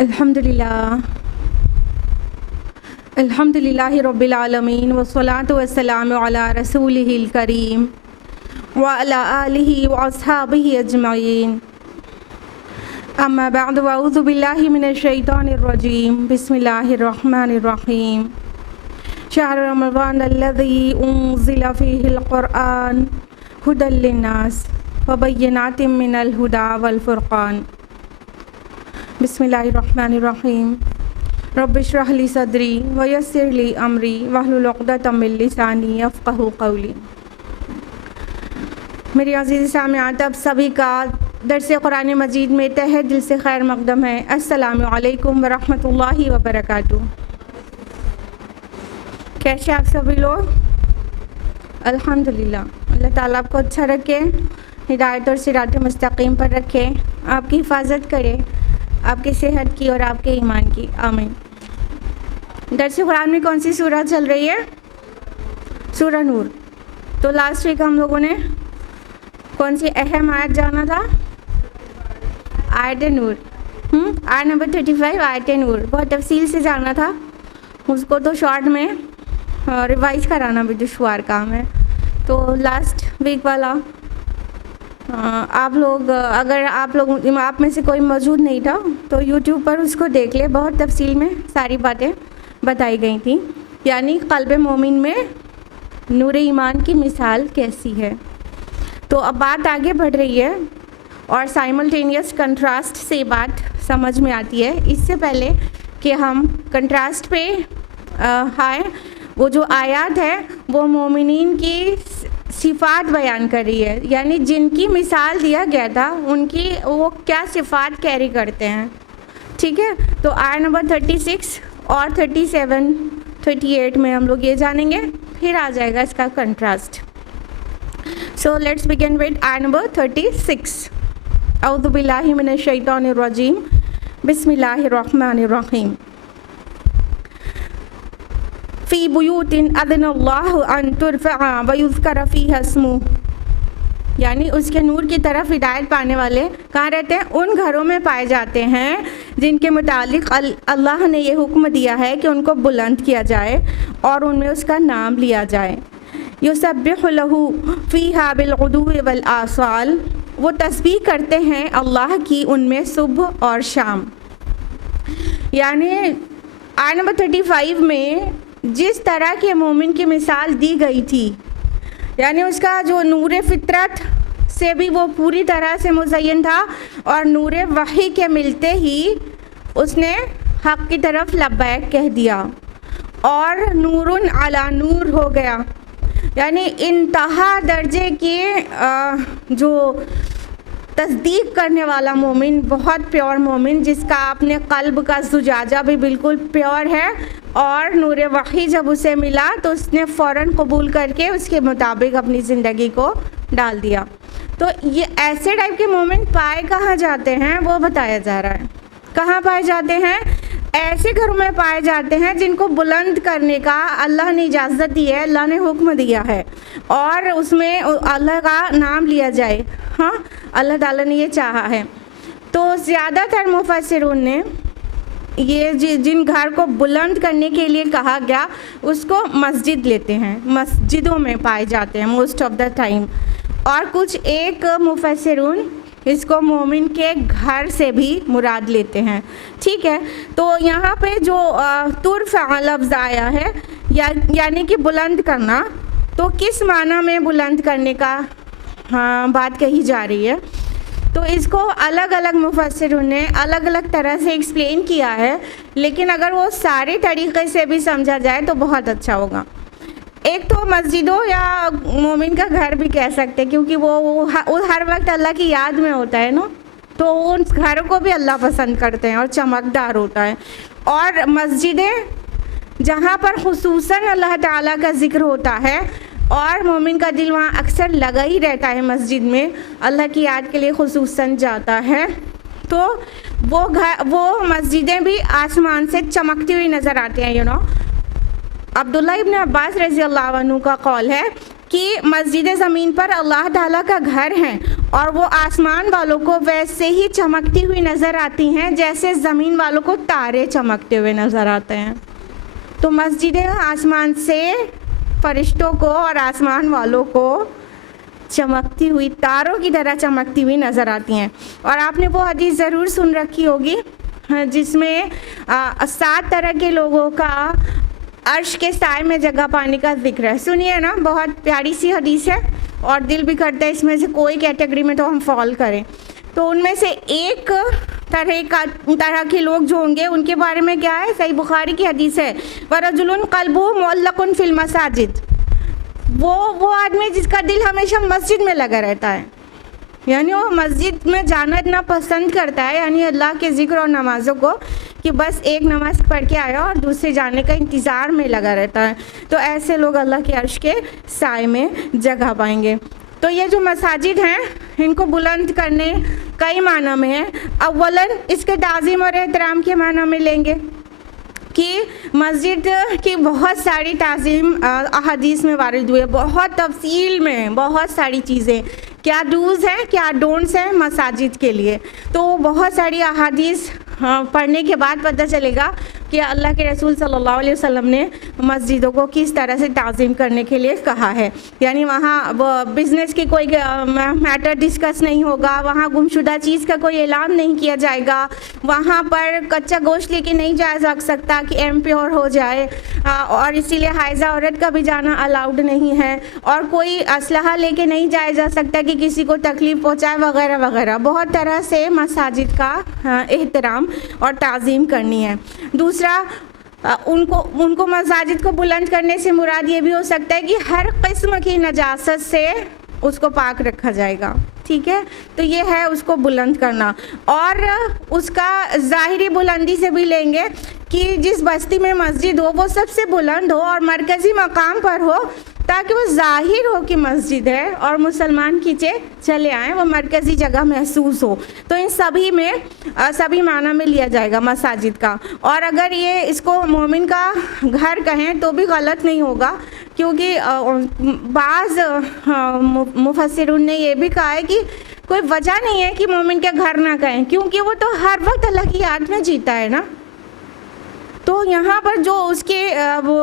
अल्हम्दुलिल्लाह अल्हम्दुलिल्लाहि रब्बिल आलमीन वस्सलातु वस्सलामु अला रसूलिहिल करीम व अला आलिहि व अस्हाबिहि अजमईन अम्मा बअद व अऊज़ु बिल्लाहि मिनश शैतानिर रजीम बिस्मिल्लाहिर रहमानिर रहीम शहर रमज़ान अल्लज़ी उन्ज़िला फ़ीहिल क़ुरआन हुदल लिन्नास व बय्यिनातिम मिनल हुदा वल फ़ुरक़ान बिस्मिल्लाहिर्रहमानिर्रहीम रब्बिश्रह ली सदरी व यस्सिर ली अमरी वहलुल उक़दतम मिन लिसानी यफ़क़हू क़ौली। मेरी अज़ीज़ सामिआत, आप सभी का दर्स कुरान मजीद में तहे दिल से खैर मक़दम है। अस्सलामु अलैकुम व रहमतुल्लाहि व बरकातुहू। कैसे आप सभी लोग? अल्हम्दुलिल्लाह। अल्लाह ताला आपको अच्छा रखे, हिदायत और सिरात मुस्तकीम पर रखे, आपकी हिफाजत करे, आपकी सेहत की और आपके ईमान की, आमीन। दर्स कुरान में कौन सी सूरह चल रही है? सूरह नूर। तो लास्ट वीक हम लोगों ने कौन सी अहम आयत जाना था? आयत नूर। आयत नंबर 35 आयत नूर बहुत तफसील से जाना था। उसको तो शॉर्ट में रिवाइज कराना भी दुश्वार काम है। तो लास्ट वीक वाला आप लोग, अगर आप में से कोई मौजूद नहीं था तो यूट्यूब पर उसको देख ले, बहुत तफसील में सारी बातें बताई गई थी। यानी क़ल्ब मोमिन में नूर ईमान की मिसाल कैसी है। तो अब बात आगे बढ़ रही है और साइमल्टेनियस कंट्रास्ट से बात समझ में आती है। इससे पहले कि हम कंट्रास्ट पे आए, वो जो आयत है वो मोमिनीन की सिफ़ात बयान कर रही है, यानी जिनकी मिसाल दिया गया था उनकी वो क्या सिफ़ात कैरी करते हैं। ठीक है, तो आयत नंबर 36 और 37 38 में हम लोग ये जानेंगे, फिर आ जाएगा इसका contrast. So let's begin with आयत नंबर 36। औज़ु बिल्लाहि मिनश शैतानिर रजीम बिस्मिल्लाहिर रहमानिर रहीम। फ़ी बुयूतिन अज़नल्लाहु अन तुरफ़अ व युज़करा फ़ीहा इस्मुहु, यानी उसके नूर की तरफ हिदायत पाने वाले कहाँ रहते हैं? उन घरों में पाए जाते हैं जिनके मुतालिक अल्लाह ने ये हुक्म दिया है कि उनको बुलंद किया जाए और उनमें उसका नाम लिया जाए। युसब्बिहु लहू फ़ीहा बिलग़ुदुव्वि वल आसाल, वो तस्बीह करते हैं अल्लाह की उनमें सुबह और शाम। यानी आयत नंबर 35 में जिस तरह के मोमिन की मिसाल दी गई थी, यानी उसका जो नूर फितरत से भी वो पूरी तरह से मुज़य्यन था और नूर वही के मिलते ही उसने हक़ की तरफ लब्बैक कह दिया और नूरुन अला नूर हो गया। यानी इंतहा दर्जे की जो तस्दीक करने वाला मोमिन, बहुत प्योर मोमिन, जिसका अपने क़ल्ब का जुजाजा भी बिल्कुल प्योर है और नूर वही जब उसे मिला तो उसने फ़ौरन कबूल करके उसके मुताबिक अपनी ज़िंदगी को डाल दिया। तो ये ऐसे टाइप के मोमिन पाए कहाँ जाते हैं वो बताया जा रहा है। कहाँ पाए जाते हैं? ऐसे घरों में पाए जाते हैं जिनको बुलंद करने का अल्लाह ने इजाज़त दी है, अल्लाह ने हुक्म दिया है और उसमें अल्लाह का नाम लिया जाए। हाँ, अल्लाह ताला ने ये चाहा है। तो ज़्यादातर मुफस्सिरून ने ये जिन घर को बुलंद करने के लिए कहा गया उसको मस्जिद लेते हैं, मस्जिदों में पाए जाते हैं मोस्ट ऑफ द टाइम। और कुछ एक मुफस्सिरून इसको मोमिन के घर से भी मुराद लेते हैं। ठीक है, तो यहाँ पे जो तुरफ़अ लफ्ज़ आया है यानी कि बुलंद करना, तो किस माना में बुलंद करने का बात कही जा रही है, तो इसको अलग अलग मुफस्सिरों ने अलग अलग तरह से एक्सप्लेन किया है, लेकिन अगर वो सारे तरीक़े से भी समझा जाए तो बहुत अच्छा होगा। एक तो मस्जिदों या मोमिन का घर भी कह सकते हैं, क्योंकि वो हर वक्त अल्लाह की याद में होता है ना, तो उन घरों को भी अल्लाह पसंद करते हैं और चमकदार होता है। और मस्जिदें जहाँ पर खुसूसन अल्लाह ताला का ज़िक्र होता है और मोमिन का दिल वहाँ अक्सर लगा ही रहता है, मस्जिद में अल्लाह की याद के लिए खुसूसन जाता है, तो वो मस्जिदें भी आसमान से चमकती हुई नज़र आती हैं। अब्दुल्ला इब्न अब्बास रज़ी अल्लाह अन्हु का कौल है कि मस्जिद ज़मीन पर अल्लाह ताला का घर है और वो आसमान वालों को वैसे ही चमकती हुई नज़र आती हैं जैसे ज़मीन वालों को तारे चमकते हुए नज़र आते हैं। तो मस्जिदें आसमान से फरिश्तों को और आसमान वालों को चमकती हुई तारों की तरह चमकती हुई नज़र आती हैं। और आपने वो हदीस ज़रूर सुन रखी होगी जिसमें 7 तरह के लोगों का अर्श के साए में जगह पाने का जिक्र है। सुनिए ना, बहुत प्यारी सी हदीस है और दिल भी करता है इसमें से कोई कैटेगरी में तो हम फॉल करें। तो उनमें से एक तरह के लोग जो होंगे उनके बारे में क्या है, सही बुखारी की हदीस है, वरजुलुन क़ल्बुहु मुअल्लक़ुन फ़िल मसाजिद, वो आदमी जिसका दिल हमेशा मस्जिद में लगा रहता है, यानी वो मस्जिद में जाना इतना पसंद करता है, यानी अल्लाह के ज़िक्र और नमाज़ों को, कि बस एक नमाज पढ़ के आया और दूसरे जाने का इंतज़ार में लगा रहता है। तो ऐसे लोग अल्लाह के अर्श के साए में जगह पाएंगे। तो ये जो मसाजिद हैं इनको बुलंद करने कई माना में है। अव्वलन इसके ताज़ीम और एहतराम के माना में लेंगे कि मस्जिद की बहुत सारी ताज़ीम अहादीस में वारिद हुई है, बहुत तफसील में, बहुत सारी चीज़ें, क्या डूज़ हैं क्या डोंट्स हैं मसाजिद के लिए। तो बहुत सारी अहादीस पढ़ने के बाद पता चलेगा कि अल्लाह के रसूल सल्लल्लाहु अलैहि वसल्लम ने मस्जिदों को किस तरह से ताज़ीम करने के लिए कहा है। यानी वहाँ वो बिज़नेस की कोई मैटर डिस्कस नहीं होगा, वहाँ गुमशुदा चीज़ का कोई ऐलान नहीं किया जाएगा, वहाँ पर कच्चा गोश्त लेके नहीं जाया जा सकता कि इम्प्योर हो जाए, और इसीलिए हाइज़ा औरत का भी जाना अलाउड नहीं है, और कोई असलहा लेके नहीं जाया जा सकता कि किसी को तकलीफ़ पहुँचाए वगैरह वगैरह। बहुत तरह से मसाजिद का एहतराम और ताज़ीम करनी है। दूसरा, उनको मसाजिद को बुलंद करने से मुराद ये भी हो सकता है कि हर किस्म की नजासत से उसको पाक रखा जाएगा, ठीक है। तो ये है उसको बुलंद करना। और उसका ज़ाहिरी बुलंदी से भी लेंगे कि जिस बस्ती में मस्जिद हो वो सबसे बुलंद हो और मरकज़ी मकाम पर हो, ताकि वो ज़ाहिर हो कि मस्जिद है और मुसलमान खींचे चले आएँ, वो मरकज़ी जगह महसूस हो। तो इन सभी में सभी माना में लिया जाएगा मसाजिद का। और अगर ये इसको मोमिन का घर कहें तो भी गलत नहीं होगा, क्योंकि बाज़ मुफस्सिरून ने ये भी कहा है कि कोई वजह नहीं है कि मोमिन के घर ना कहें, क्योंकि वो तो हर वक्त अल्लाह की याद में जीता है ना। तो यहाँ पर जो उसके वो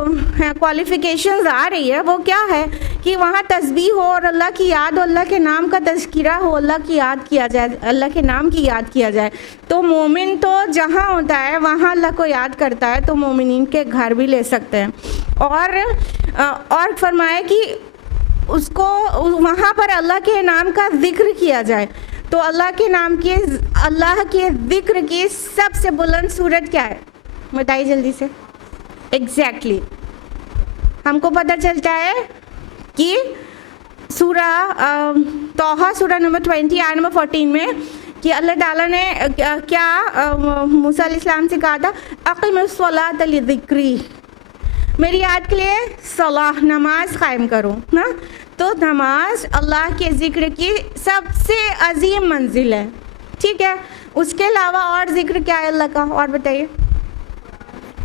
क्वालिफ़िकेशंस आ रही है वो क्या है कि वहाँ तस्बीह हो और अल्लाह की याद हो, अल्लाह के नाम का तज़किरा हो, अल्लाह की याद किया जाए, अल्लाह के नाम की याद किया जाए। तो मोमिन तो जहाँ होता है वहाँ अल्लाह को याद करता है, तो मोमिनीन के घर भी ले सकते हैं। और फरमाया कि उसको वहाँ पर अल्लाह के नाम का ज़िक्र किया जाए। तो अल्लाह के ज़िक्र की सबसे बुलंद सूरत क्या है, बताइए जल्दी से। एग्जैक्टली हमको पता चलता है कि सूरा तौहा सूरा नंबर 20 आयत नंबर 14 में कि अल्लाह ताला ने क्या मूसा अलैहिस्सलाम से कहा था, अक़िमुस्सलात लिज़िक्री, मेरी याद के लिए सलाह नमाज कायम करो ना। तो नमाज अल्लाह के ज़िक्र की सबसे अजीम मंजिल है, ठीक है। उसके अलावा और ज़िक्र क्या है अल्लाह का, और बताइए।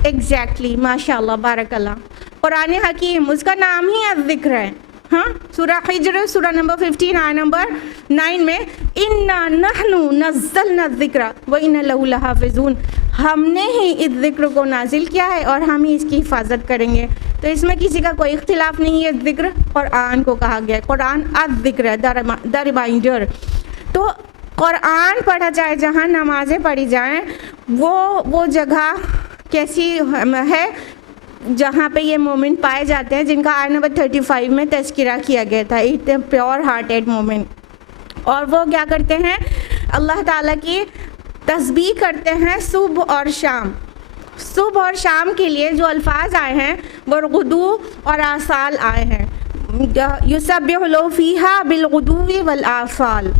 एग्जैक्टली माशाल्लाह बारकल्लाह, कुरान हकीम उसका नाम ही ज़िक्र है। हाँ, सूरा हिज्र सूरा नंबर 15 आयत नंबर 9 में इन्ना नहनु नज़्ज़लना ज़िक्रा व इन्ना लहु लहाफ़िज़ून, हमने ही इस ज़िक्र को नाजिल किया है और हम ही इसकी हिफाजत करेंगे। तो इसमें किसी का कोई इख्तिलाफ नहीं है, ज़िक्र कुरान को कहा गया है, कुरान अज़-ज़िक्र है, द रिमाइंडर। तो कुरान पढ़ा जाए, जहाँ नमाज़ें पढ़ी जाएँ, वो जगह कैसी है जहाँ पे ये मोमिन पाए जाते हैं जिनका आयत नंबर 35 में तज़किरा किया गया था, इतने प्योर हार्टेड मोमिन। और वो क्या करते हैं, अल्लाह ताला की तस्बीह करते हैं सुबह और शाम। सुबह और शाम के लिए जो अल्फाज आए हैं वो गुदू और आसाल आए हैं, युसब्बिहु लहू फ़ीहा बिलगुदुव्वि वल आसाल।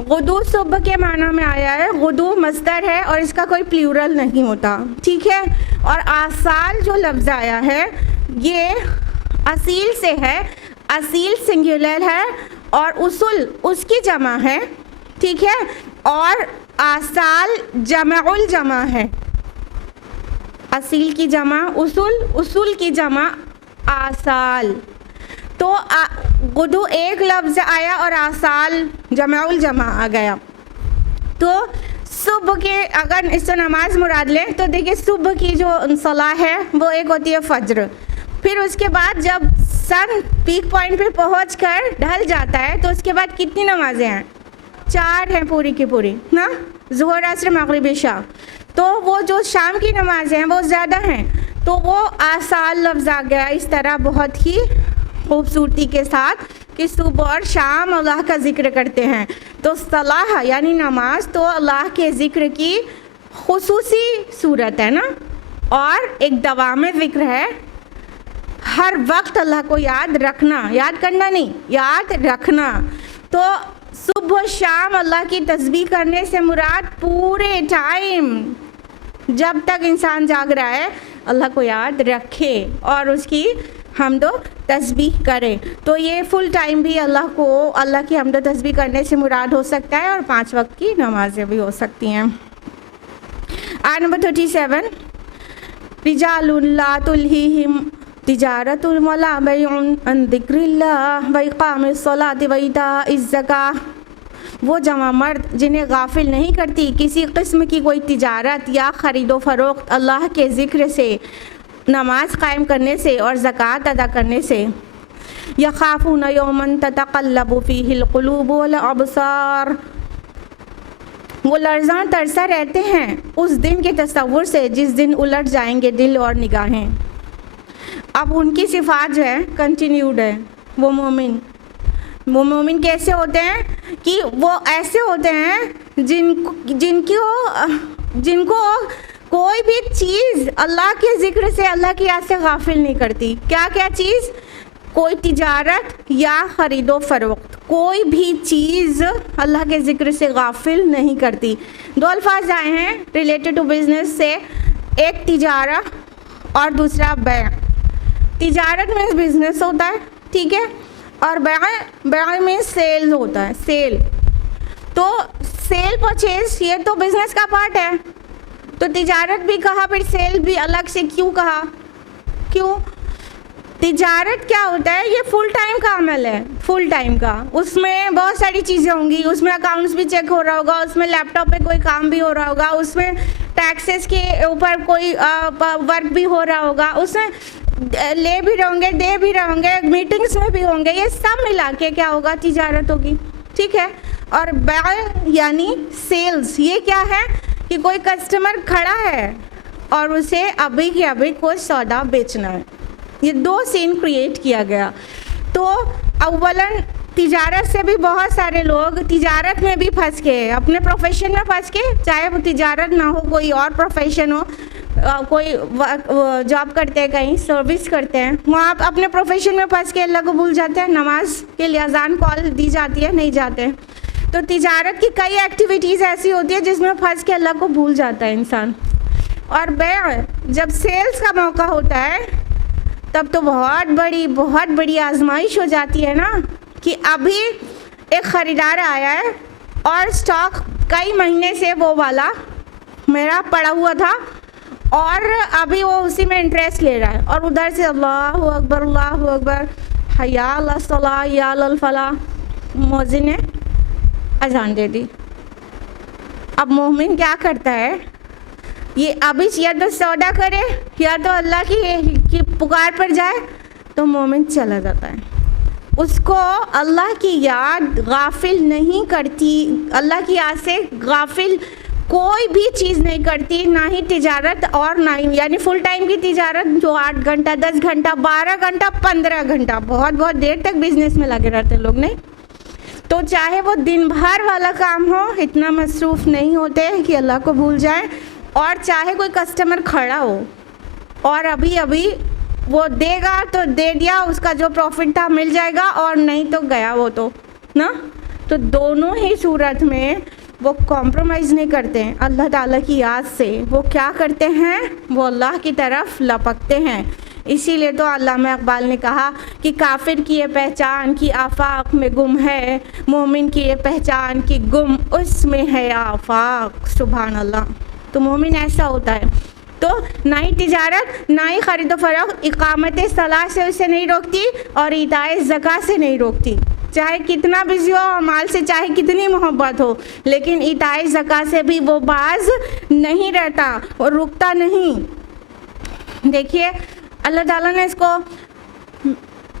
गुदू सुबह के माना में आया है, गुदू मस्दर है और इसका कोई प्लूरल नहीं होता, ठीक है। और आसाल जो लफ्ज़ आया है ये असील से है, असील सिंगुलर है और उसूल उसकी जमा है, ठीक है। और आसाल जमाउल जमा है, असील की जमा उसूल, उसूल की जमा आसाल। तो गुदू एक लफ्ज़ आया और आसाल जमाउल जमा आ गया। तो सुबह के अगर इससे नमाज मुराद लें तो देखिए सुबह की जो सलाह है वो एक होती है फज्र, फिर उसके बाद जब सन पीक पॉइंट पे पहुँच कर ढल जाता है तो उसके बाद कितनी नमाजें हैं? 4 हैं पूरी की पूरी ना, ज़ुहर असर मगरिब इशा। तो वो जो शाम की नमाज़ें हैं वो ज़्यादा हैं, तो वो आसाल लफ्ज़ आ गया इस तरह बहुत ही खूबसूरती के साथ कि सुबह और शाम अल्लाह का ज़िक्र करते हैं। तो सलाह यानी नमाज तो अल्लाह के ज़िक्र की खुसूसी सूरत है ना, और एक दवाम ज़िक्र है, हर वक्त अल्लाह को याद रखना, याद करना नहीं, याद रखना। तो सुबह शाम अल्लाह की तस्बीह करने से मुराद पूरे टाइम जब तक इंसान जाग रहा है अल्लाह को याद रखे और उसकी हम्दो तस्बीह करे। तो ये फुल टाइम भी अल्लाह की हम्दो तस्बीह करने से मुराद हो सकता है और 5 वक्त की नमाजें भी हो सकती हैं। आयत नंबर 37, रिजालुन ला तुल्हीहिम तिजारतुल वला बैउन अन ज़िक्रिल्लाह व इक़ामिस सलाति व इताइज़ ज़काह, वो जमा मर्द जिन्हें गाफिल नहीं करती किसी किस्म की कोई तिजारत या ख़रीदो फ़रोख्त अल्लाह के ज़िक्र से, नमाज कायम करने से और ज़कात अदा करने से। यख़ाफ़ून यौमन ततक़ल्लबु फ़ीहिल क़ुलूब वल अबसार, वो लर्ज़ां तरसा रहते हैं उस दिन के तसव्वुर से जिस दिन उलट जाएंगे दिल और निगाहें। अब उनकी सिफ़ात जो है कंटिन्यूड है। वो मोमिन कैसे होते हैं कि वो ऐसे होते हैं जिनको कोई भी चीज़ अल्लाह के ज़िक्र से, अल्लाह की याद से गाफिल नहीं करती। क्या क्या चीज़? कोई तिजारत या ख़रीदो फ़रोख्त, कोई भी चीज़ अल्लाह के ज़िक्र से गाफिल नहीं करती। 2 अल्फाज आए हैं रिलेटेड टू बिज़नेस से, एक तिजारा और दूसरा बैं। तिजारत में बिज़नेस होता है, ठीक है, और बैं में सेल होता है, सेल। तो सेल परचेज ये तो बिज़नेस का पार्ट है, तो तिजारत भी कहा फिर सेल भी अलग से क्यों कहा? क्यों? तिजारत क्या होता है? ये फुल टाइम का अमल है, फुल टाइम का। उसमें बहुत सारी चीज़ें होंगी, उसमें अकाउंट्स भी चेक हो रहा होगा, उसमें लैपटॉप पे कोई काम भी हो रहा होगा, उसमें टैक्सेस के ऊपर कोई वर्क भी हो रहा होगा, उसमें ले भी रहोगे, दे भी रहोगे, मीटिंग्स में भी होंगे, ये सब मिला के क्या होगा? तिजारत होगी, ठीक है। और बैं यानी सेल्स, ये क्या है कि कोई कस्टमर खड़ा है और उसे अभी के अभी कोई सौदा बेचना है। ये 2 सीन क्रिएट किया गया। तो अव्वलन तिजारत से भी बहुत सारे लोग तिजारत में भी फंस के, अपने प्रोफेशन में फंस के, चाहे वो तिजारत ना हो, कोई और प्रोफेशन हो, कोई जॉब करते हैं, कहीं सर्विस करते हैं, वहाँ अपने प्रोफेशन में फंस के अल्लाह को भूल जाते हैं। नमाज के लिए अजान कॉल दी जाती है, नहीं जाते हैं। तो तिजारत की कई एक्टिविटीज़ ऐसी होती है जिसमें फंस के अल्लाह को भूल जाता है इंसान। और बैं, जब सेल्स का मौका होता है तब तो बहुत बड़ी आजमाइश हो जाती है ना, कि अभी एक ख़रीदार आया है और स्टॉक कई महीने से वो वाला मेरा पड़ा हुआ था और अभी वो उसी में इंटरेस्ट ले रहा है, और उधर से अल्लाहु अकबर हय्या अला सलाह या अल फलाह, मौज़िन ने अजान दे दी। अब मोमिन क्या करता है? ये अभी या तो सौदा करे या तो अल्लाह की पुकार पर जाए, तो मोमिन चला जाता है। उसको अल्लाह की याद गाफिल नहीं करती, अल्लाह की याद से गाफिल कोई भी चीज़ नहीं करती, ना ही तिजारत और ना ही, यानी फुल टाइम की तिजारत जो 8 घंटा 10 घंटा 12 घंटा 15 घंटा बहुत देर तक बिजनेस में लगे रहते लोग, नहीं तो चाहे वो दिन भर वाला काम हो, इतना मसरूफ़ नहीं होते कि अल्लाह को भूल जाए, और चाहे कोई कस्टमर खड़ा हो और अभी वो देगा तो दे दिया, उसका जो प्रॉफिट था मिल जाएगा, और नहीं तो गया वो तो ना। तो दोनों ही सूरत में वो कॉम्प्रोमाइज़ नहीं करते हैं अल्लाह ताला की याद से। वो क्या करते हैं? वो अल्लाह की तरफ लपकते हैं। इसीलिए तो अल्लामा इकबाल ने कहा कि काफिर की ये पहचान कि आफाक में गुम है, मोमिन की ये पहचान कि गुम उसमें है आफाक। सुभान अल्लाह। तो मोमिन ऐसा होता है तो ना ही तिजारत, ना ही ख़रीदो फरोख्त इकामत सलाह से उसे नहीं रोकती और इताए ज़कात से नहीं रोकती। चाहे कितना बिजी हो और माल से चाहे कितनी मोहब्बत हो, लेकिन इताए ज़कात से भी वो बाज नहीं रहता और रुकता नहीं। देखिए अल्लाह ताला ने इसको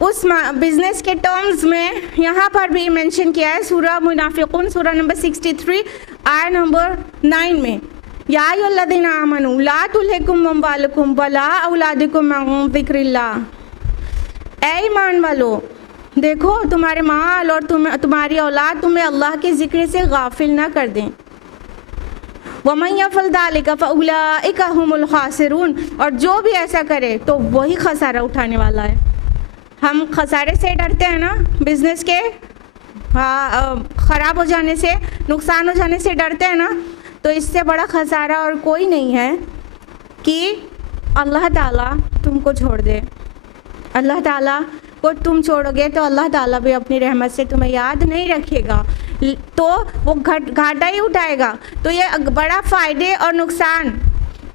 उस बिज़नेस के टर्म्स में यहाँ पर भी मेंशन किया है। सूरह मुनाफिकून सूरह नंबर 63 आयत नंबर 9 में, या अय्युहल्लज़ीना आमनू ला तुल्हिकुम अम्वालुकुम वला औलादुकुम अन ज़िक्रिल्लाह। ऐ ईमान वालो, देखो तुम्हारे माल और तुम्हारी औलाद तुम्हें अल्लाह के ज़िक्र से गाफिल ना कर दें। वमन यफ़अल ज़ालिका फ़उलाइका हुमुल ख़ासिरून, और जो भी ऐसा करे तो वही खसारा उठाने वाला है। हम खसारे से डरते हैं ना, बिज़नेस के ख़राब हो जाने से, नुकसान हो जाने से डरते हैं ना, तो इससे बड़ा खसारा और कोई नहीं है कि अल्लाह ताला तुमको छोड़ दे। अल्लाह ताला को तुम छोड़ोगे तो अल्लाह ताला भी अपनी रहमत से तुम्हें याद नहीं रखेगा, तो वो घाटा ही उठाएगा। तो ये बड़ा फ़ायदे और नुकसान,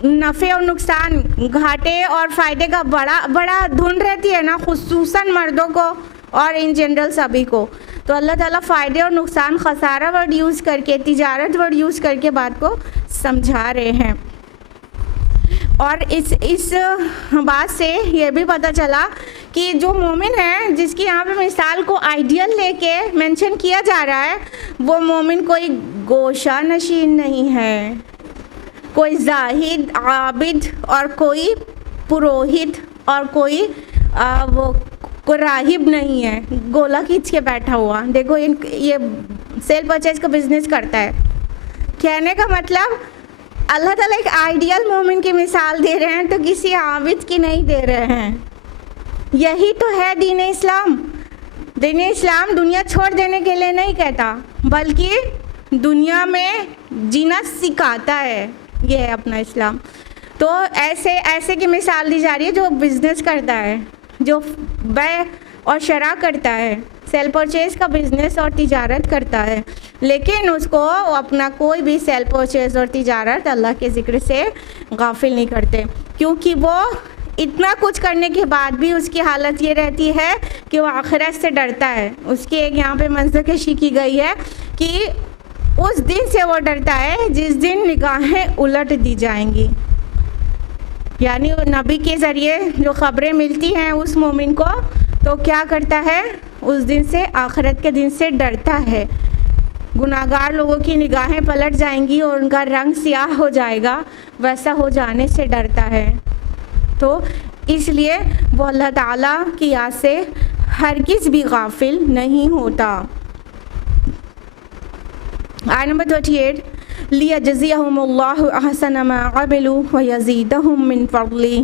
नफ़े और नुकसान, घाटे और फ़ायदे का बड़ा धुन रहती है ना, खुसूसन मर्दों को और इन जनरल सभी को। तो अल्लाह ताला फ़ायदे और नुकसान खसारा वर्ड यूज़ करके, तिजारत वर्ड यूज़ करके बात को समझा रहे हैं। और इस बात से ये भी पता चला कि जो मोमिन है, जिसकी यहाँ पे मिसाल को आइडियल लेके मेंशन किया जा रहा है, वो मोमिन कोई गोशा नशीन नहीं है, कोई जाहिद आबिद और कोई पुरोहित और कोई राहिब नहीं है, गोला खींच के बैठा हुआ। देखो ये सेल परचेज का बिजनेस करता है। कहने का मतलब अल्लाह ताला एक आइडियल मोमिन की मिसाल दे रहे हैं, तो किसी आबिद की नहीं दे रहे हैं। यही तो है दीन इस्लाम। दीन इस्लाम दुनिया छोड़ देने के लिए नहीं कहता, बल्कि दुनिया में जीना सिखाता है। ये है अपना इस्लाम। तो ऐसे की मिसाल दी जा रही है जो बिज़नेस करता है, जो बै और शरा करता है, सेल परचेज़ का बिज़नेस और तिजारत करता है, लेकिन उसको अपना कोई भी सेल परचेज़ और तिजारत अल्लाह के ज़िक्र से गाफिल नहीं करते, क्योंकि वो इतना कुछ करने के बाद भी उसकी हालत ये रहती है कि वो आखिरत से डरता है। उसकी एक यहाँ पे मंज़रकशी की गई है कि उस दिन से वो डरता है जिस दिन निगाहें उलट दी जाएंगी। यानी नबी के ज़रिए जो ख़बरें मिलती हैं उस मोमिन को, तो क्या करता है, उस दिन से, आखिरत के दिन से डरता है। गुनाहगार लोगों की निगाहें पलट जाएंगी और उनका रंग सियाह हो जाएगा, वैसा हो जाने से डरता है। तो इसलिए वो अल्लाह ताला की याद से हरगिज़ भी गाफिल नहीं होता। आयत नंबर 38, लियजज़ियहुमुल्लाहु अहसन मा अमिलू व यज़ीदहुम मिन फ़ज़ली,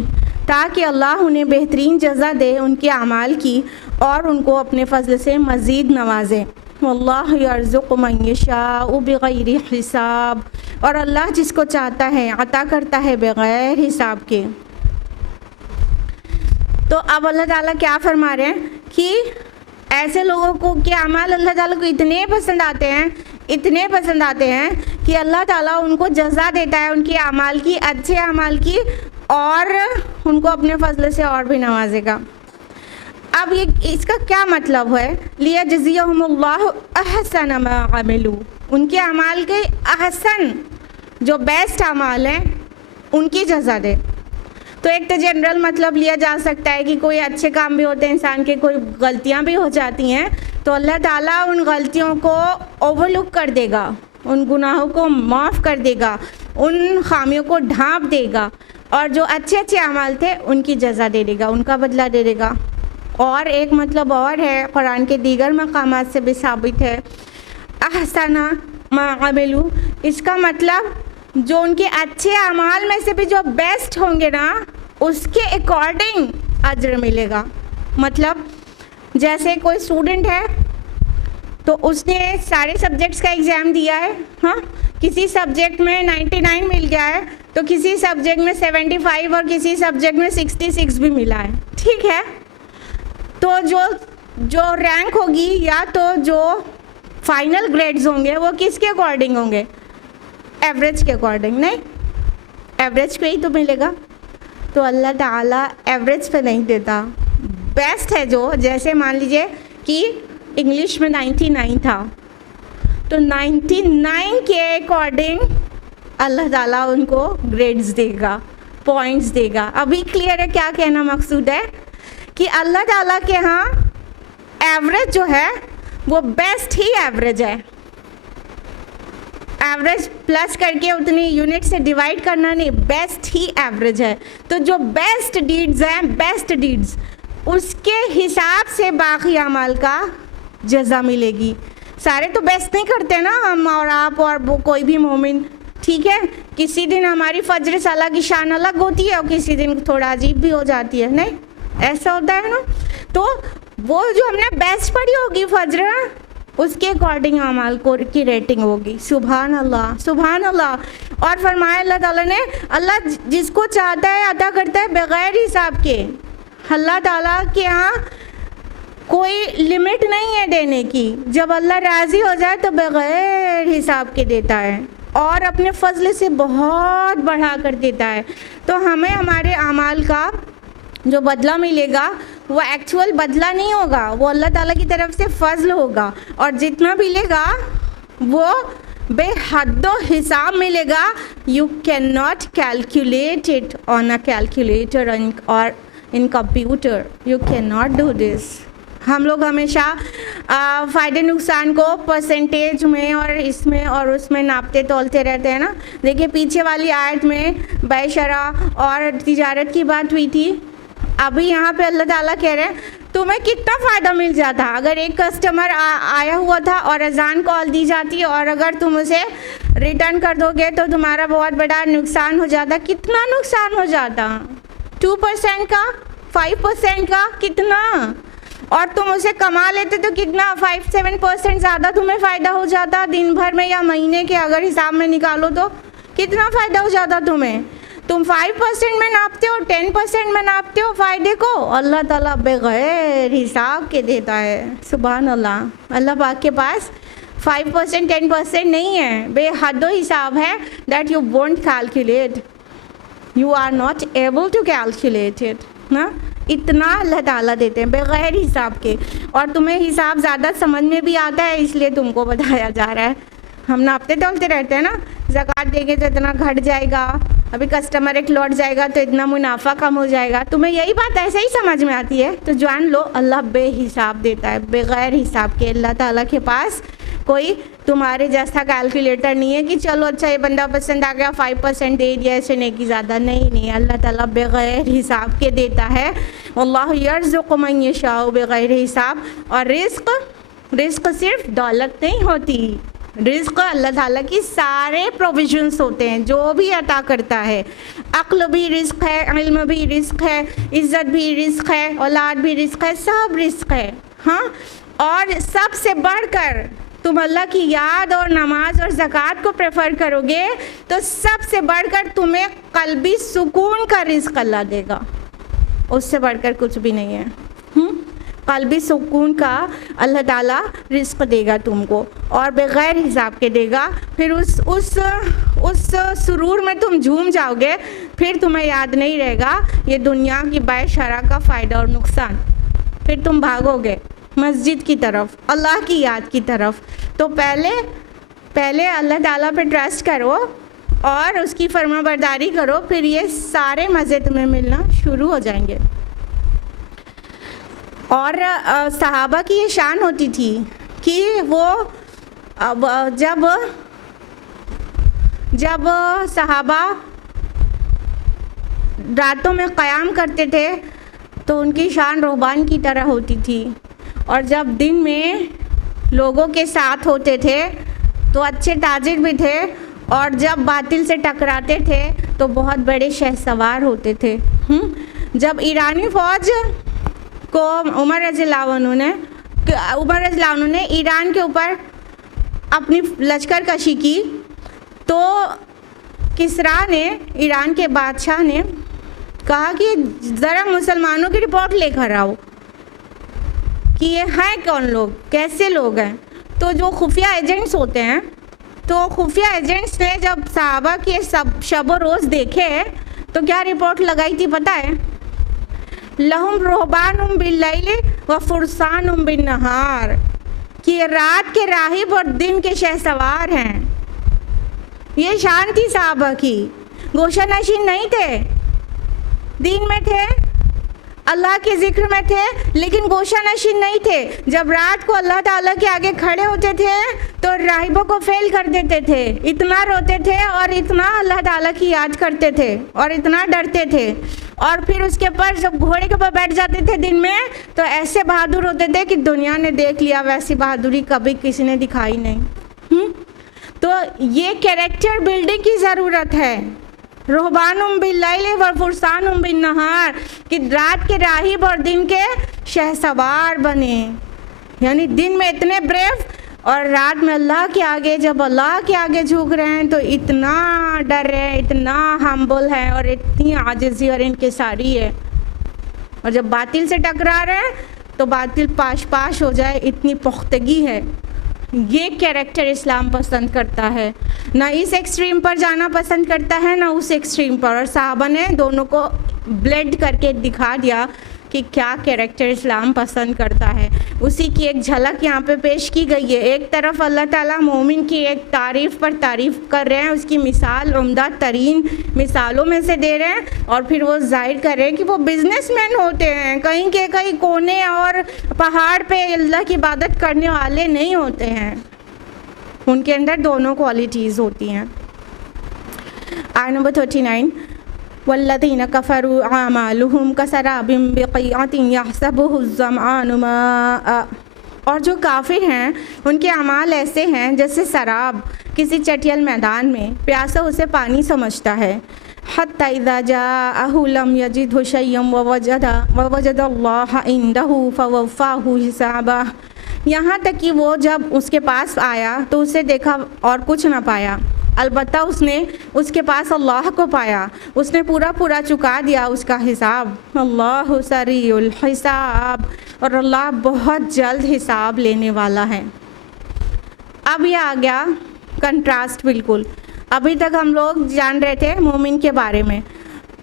ताकि अल्लाह उन्हें बेहतरीन जज़ा दे उनके अमाल की और उनको अपने फ़ज़ल से मज़ीद नवाजे। वल्लाहु यर्ज़ुक़ु मन यशाअु बिग़ैरि हिसाब, और अल्लाह जिसको चाहता है अता करता है बग़ैर हिसाब के। तो अब अल्लाह ताला क्या फरमा रहे हैं कि ऐसे लोगों को के अमाल अल्लाह ताला को इतने पसंद आते हैं कि अल्लाह ताला उनको जज़ा देता है उनके अमाल की, अच्छे अमाल की, और उनको अपने फजल से और भी नवाजेगा। अब ये इसका क्या मतलब है, लियजज़ियहुमुल्लाहु अहसन मा अमिलू, उनके अमाल के अहसन जो बेस्ट अमाल हैं उनकी जज़ा दे। तो एक तो जनरल मतलब लिया जा सकता है कि कोई अच्छे काम भी होते हैं इंसान के, कोई गलतियां भी हो जाती हैं, तो अल्लाह ताला उन गलतियों को ओवरलुक कर देगा, उन गुनाहों को माफ़ कर देगा, उन खामियों को ढांप देगा, और जो अच्छे अच्छे अमाल थे उनकी जज़ा दे देगा, उनका बदला दे देगा। और एक मतलब और है, कुरान के दीगर मकामात से भी साबित है, अहसना मा अमिलू, इसका मतलब जो उनके अच्छे अमाल में से भी जो बेस्ट होंगे ना, उसके अकॉर्डिंग अज्र मिलेगा। मतलब जैसे कोई स्टूडेंट है तो उसने सारे सब्जेक्ट्स का एग्ज़ाम दिया है, हाँ, किसी सब्जेक्ट में 99 मिल गया है, तो किसी सब्जेक्ट में 75 और किसी सब्जेक्ट में 66 भी मिला है, ठीक है। तो जो रैंक होगी या तो जो फाइनल ग्रेड्स होंगे वो किसके अकॉर्डिंग होंगे, एवरेज के अकॉर्डिंग नहीं। एवरेज पे ही तो मिलेगा। तो अल्लाह ताला एवरेज पे नहीं देता, बेस्ट है जो, जैसे मान लीजिए कि इंग्लिश में 99 था, तो 99 के अकॉर्डिंग अल्लाह ताला उनको ग्रेड्स देगा, पॉइंट्स देगा। अभी क्लियर है क्या कहना मकसूद है? कि अल्लाह ताला के यहाँ एवरेज जो है वो बेस्ट ही एवरेज है। एवरेज प्लस करके उतनी यूनिट से डिवाइड करना नहीं, बेस्ट ही एवरेज है। तो जो बेस्ट डीड्स हैं, बेस्ट डीड्स, उसके हिसाब से बाकी अमाल का जज़ा मिलेगी। सारे तो बेस्ट नहीं करते ना, हम और आप और वो कोई भी मोमिन, ठीक है। किसी दिन हमारी फजर सला की शान अलग होती है और किसी दिन थोड़ा अजीब भी हो जाती है, नहीं ऐसा होता है ना। तो वो जो हमने बेस्ट पढ़ी होगी फजर, उसके अकॉर्डिंग अमाल को की रेटिंग होगी। सुभान अल्लाह, सुभान अल्लाह। और फरमाया अल्लाह ताला ने, अल्लाह जिसको चाहता है अता करता है बग़ैर हिसाब के। अल्लाह ताला के यहाँ कोई लिमिट नहीं है देने की। जब अल्लाह राज़ी हो जाए तो बग़ैर हिसाब के देता है और अपने फजल से बहुत बढ़ा कर देता है। तो हमें हमारे अमाल का जो बदला मिलेगा वो एक्चुअल बदला नहीं होगा, वो अल्लाह ताला की तरफ से फ़ज़ल होगा। और जितना मिलेगा वो बेहद हिसाब मिलेगा। You can not calculate it on a calculator और in computer, you can not do this. हम लोग हमेशा फ़ायदे नुकसान को परसेंटेज में और इसमें और उसमें नापते तोलते रहते हैं ना। देखिए पीछे वाली आयत में बेशरा और तिजारत की बात हुई थी। अभी यहाँ पे अल्लाह ताला कह रहे हैं तुम्हें कितना फ़ायदा मिल जाता अगर एक कस्टमर आया हुआ था और अजान कॉल दी जाती और अगर तुम उसे रिटर्न कर दोगे तो तुम्हारा बहुत बड़ा नुकसान हो जाता। कितना नुकसान हो जाता? 2% का, 5% का, कितना? और तुम उसे कमा लेते तो कितना 5-7% ज़्यादा तुम्हें फ़ायदा हो जाता दिन भर में या महीने के अगर हिसाब में निकालो तो कितना फ़ायदा हो जाता तुम्हें। तुम 5% में नापते हो, 10% में नापते हो फ़ायदे को। अल्लाह ताला बग़ैर हिसाब के देता है। सुभान अल्लाह। अल्लाह पाक के पास 5% 10% नहीं है, बेहद हिसाब है। That you won't calculate, you are not able to calculate it ना। इतना अल्लाह ताला देते हैं बग़ैर हिसाब के। और तुम्हें हिसाब ज़्यादा समझ में भी आता है इसलिए तुमको बताया जा रहा है। हम नापते तोलते रहते हैं ना, ज़कात देंगे तो इतना घट जाएगा, अभी कस्टमर एक लौट जाएगा तो इतना मुनाफा कम हो जाएगा। तुम्हें यही बात ऐसे ही समझ में आती है तो जान लो अल्लाह बेहिसाब देता है, बग़ैर हिसाब के। अल्लाह ताला के पास कोई तुम्हारे जैसा कैलकुलेटर नहीं है कि चलो अच्छा ये बंदा पसंद आ गया 5% दे दिया ऐसे नेकी ज़्यादा। नहीं, अल्लाह ताला बग़ैर हिसाब के देता है। वल्लाहु यर्ज़ुक़ु मन यशाउ बग़ैर हिसाब। और रिज़्क़ सिर्फ दौलत नहीं होती, रिज़्क़ अल्लाह ताला की सारे प्रोविजंस होते हैं जो भी अता करता है। अक्ल भी रिज़्क़ है, इल्म भी रिज़्क़ है, इज़्ज़त भी रिज़्क़ है, औलाद भी रिज़्क़ है, सब रिज़्क़ है। हाँ, और सबसे बढ़कर तुम अल्लाह की याद और नमाज और ज़कात को प्रेफर करोगे तो सबसे बढ़कर तुम्हें क़ल्बी सुकून का रिज़्क़ अल्लाह देगा, उससे बढ़कर कुछ भी नहीं है। क़ल्बी सुकून का अल्लाह ताला रिज़्क़ देगा तुमको और बग़ैर हिसाब के देगा। फिर उस सुरूर में तुम झूम जाओगे, फिर तुम्हें याद नहीं रहेगा ये दुनिया की बेशरा का फ़ायदा और नुकसान। फिर तुम भागोगे मस्जिद की तरफ, अल्लाह की याद की तरफ। तो पहले अल्लाह ताला पे ट्रस्ट करो और उसकी फरमाबरदारी करो, फिर ये सारे मज़े तुम्हें मिलना शुरू हो जाएंगे। और सहाबा की ये शान होती थी कि वो जब सहाबा रातों में क़याम करते थे तो उनकी शान रुहबान की तरह होती थी। और जब दिन में लोगों के साथ होते थे तो अच्छे ताजिर भी थे और जब बातिल से टकराते थे तो बहुत बड़े शहसवार होते थे। जब ईरानी फ़ौज को उमर रज़ियल्लाहु अन्हु ने ईरान के ऊपर अपनी लश्कर कशी की तो किसरा ने, ईरान के बादशाह ने कहा कि ज़रा मुसलमानों की रिपोर्ट लेकर आओ कि ये हैं कौन लोग, कैसे लोग हैं। तो जो खुफिया एजेंट्स होते हैं तो खुफिया एजेंट्स ने जब सहाबा के सब शब रोज़ देखे तो क्या रिपोर्ट लगाई थी पता है? लहुम रुहबानुम बिल्लैल व फुरसानुम बिन्नहार, कि ये रात के राहिब और दिन के शहसवार हैं। ये शान थी सहाबा की। गोशा नशीन नहीं थे, दिन में थे, अल्लाह के जिक्र में थे, लेकिन गोशा नशीन नहीं थे। जब रात को अल्लाह ताला के आगे खड़े होते थे तो राहिबों को फेल कर देते थे, इतना रोते थे और इतना अल्लाह ताला की याद करते थे और इतना डरते थे। और फिर उसके ऊपर जब घोड़े के ऊपर बैठ जाते थे दिन में तो ऐसे बहादुर होते थे कि दुनिया ने देख लिया, वैसी बहादुरी कभी किसी ने दिखाई नहीं। तो ये कैरेक्टर बिल्डिंग की ज़रूरत है। रुहबानुम बिल्लैल व फुरसानुम बिन्नहार, कि रात के राहिब और दिन के शहसवार बने, यानी दिन में इतने ब्रेव और रात में अल्लाह के आगे, जब अल्लाह के आगे झुक रहे हैं तो इतना डर रहे हैं, इतना हम्बल है और इतनी आजिज़ी और इनकिसारी है। और जब बातिल से टकरा रहे हैं तो बातिल पाश पाश हो जाए, इतनी पुख्तगी है। ये कैरेक्टर इस्लाम पसंद करता है, ना इस एक्सट्रीम पर जाना पसंद करता है ना उस एक्सट्रीम पर। और साहबा ने दोनों को ब्लेंड करके दिखा दिया कि क्या कैरेक्टर इस्लाम पसंद करता है। उसी की एक झलक यहाँ पे पेश की गई है। एक तरफ अल्लाह ताला मोमिन की एक तारीफ़ पर तारीफ़ कर रहे हैं, उसकी मिसाल उम्दा तरीन मिसालों में से दे रहे हैं, और फिर वो जाहिर कर रहे हैं कि वो बिजनेसमैन होते हैं, कहीं के कहीं कोने और पहाड़ पे अल्लाह की इबादत करने वाले नहीं होते हैं। उनके अंदर दोनों क्वालिटीज़ होती हैं। आयत नंबर 39, वल्लज़ीना कफ़रू अमालुहुम कसराबिम बिक़ीअतिन यहसबुहु ज़मआनु माअ, और जो काफिर हैं उनके अमाल ऐसे हैं जैसे शराब किसी चटियल मैदान में प्यासा उसे पानी समझता है। हत्ता इज़ा जाअहु लम यजिदहु शय्यन ववजदल्लाह इंदहु फवफ़ाहु हिसाबह, यहाँ तक कि वो जब उसके पास आया तो उसे देखा और कुछ न पाया, अलबत्ता उसने उसके पास अल्लाह को पाया, उसने पूरा पूरा चुका दिया उसका हिसाब। अल्लाहु सरीउल हिसाब, और अल्लाह बहुत जल्द हिसाब लेने वाला है। अब ये आ गया कंट्रास्ट बिल्कुल। अभी तक हम लोग जान रहे थे मोमिन के बारे में,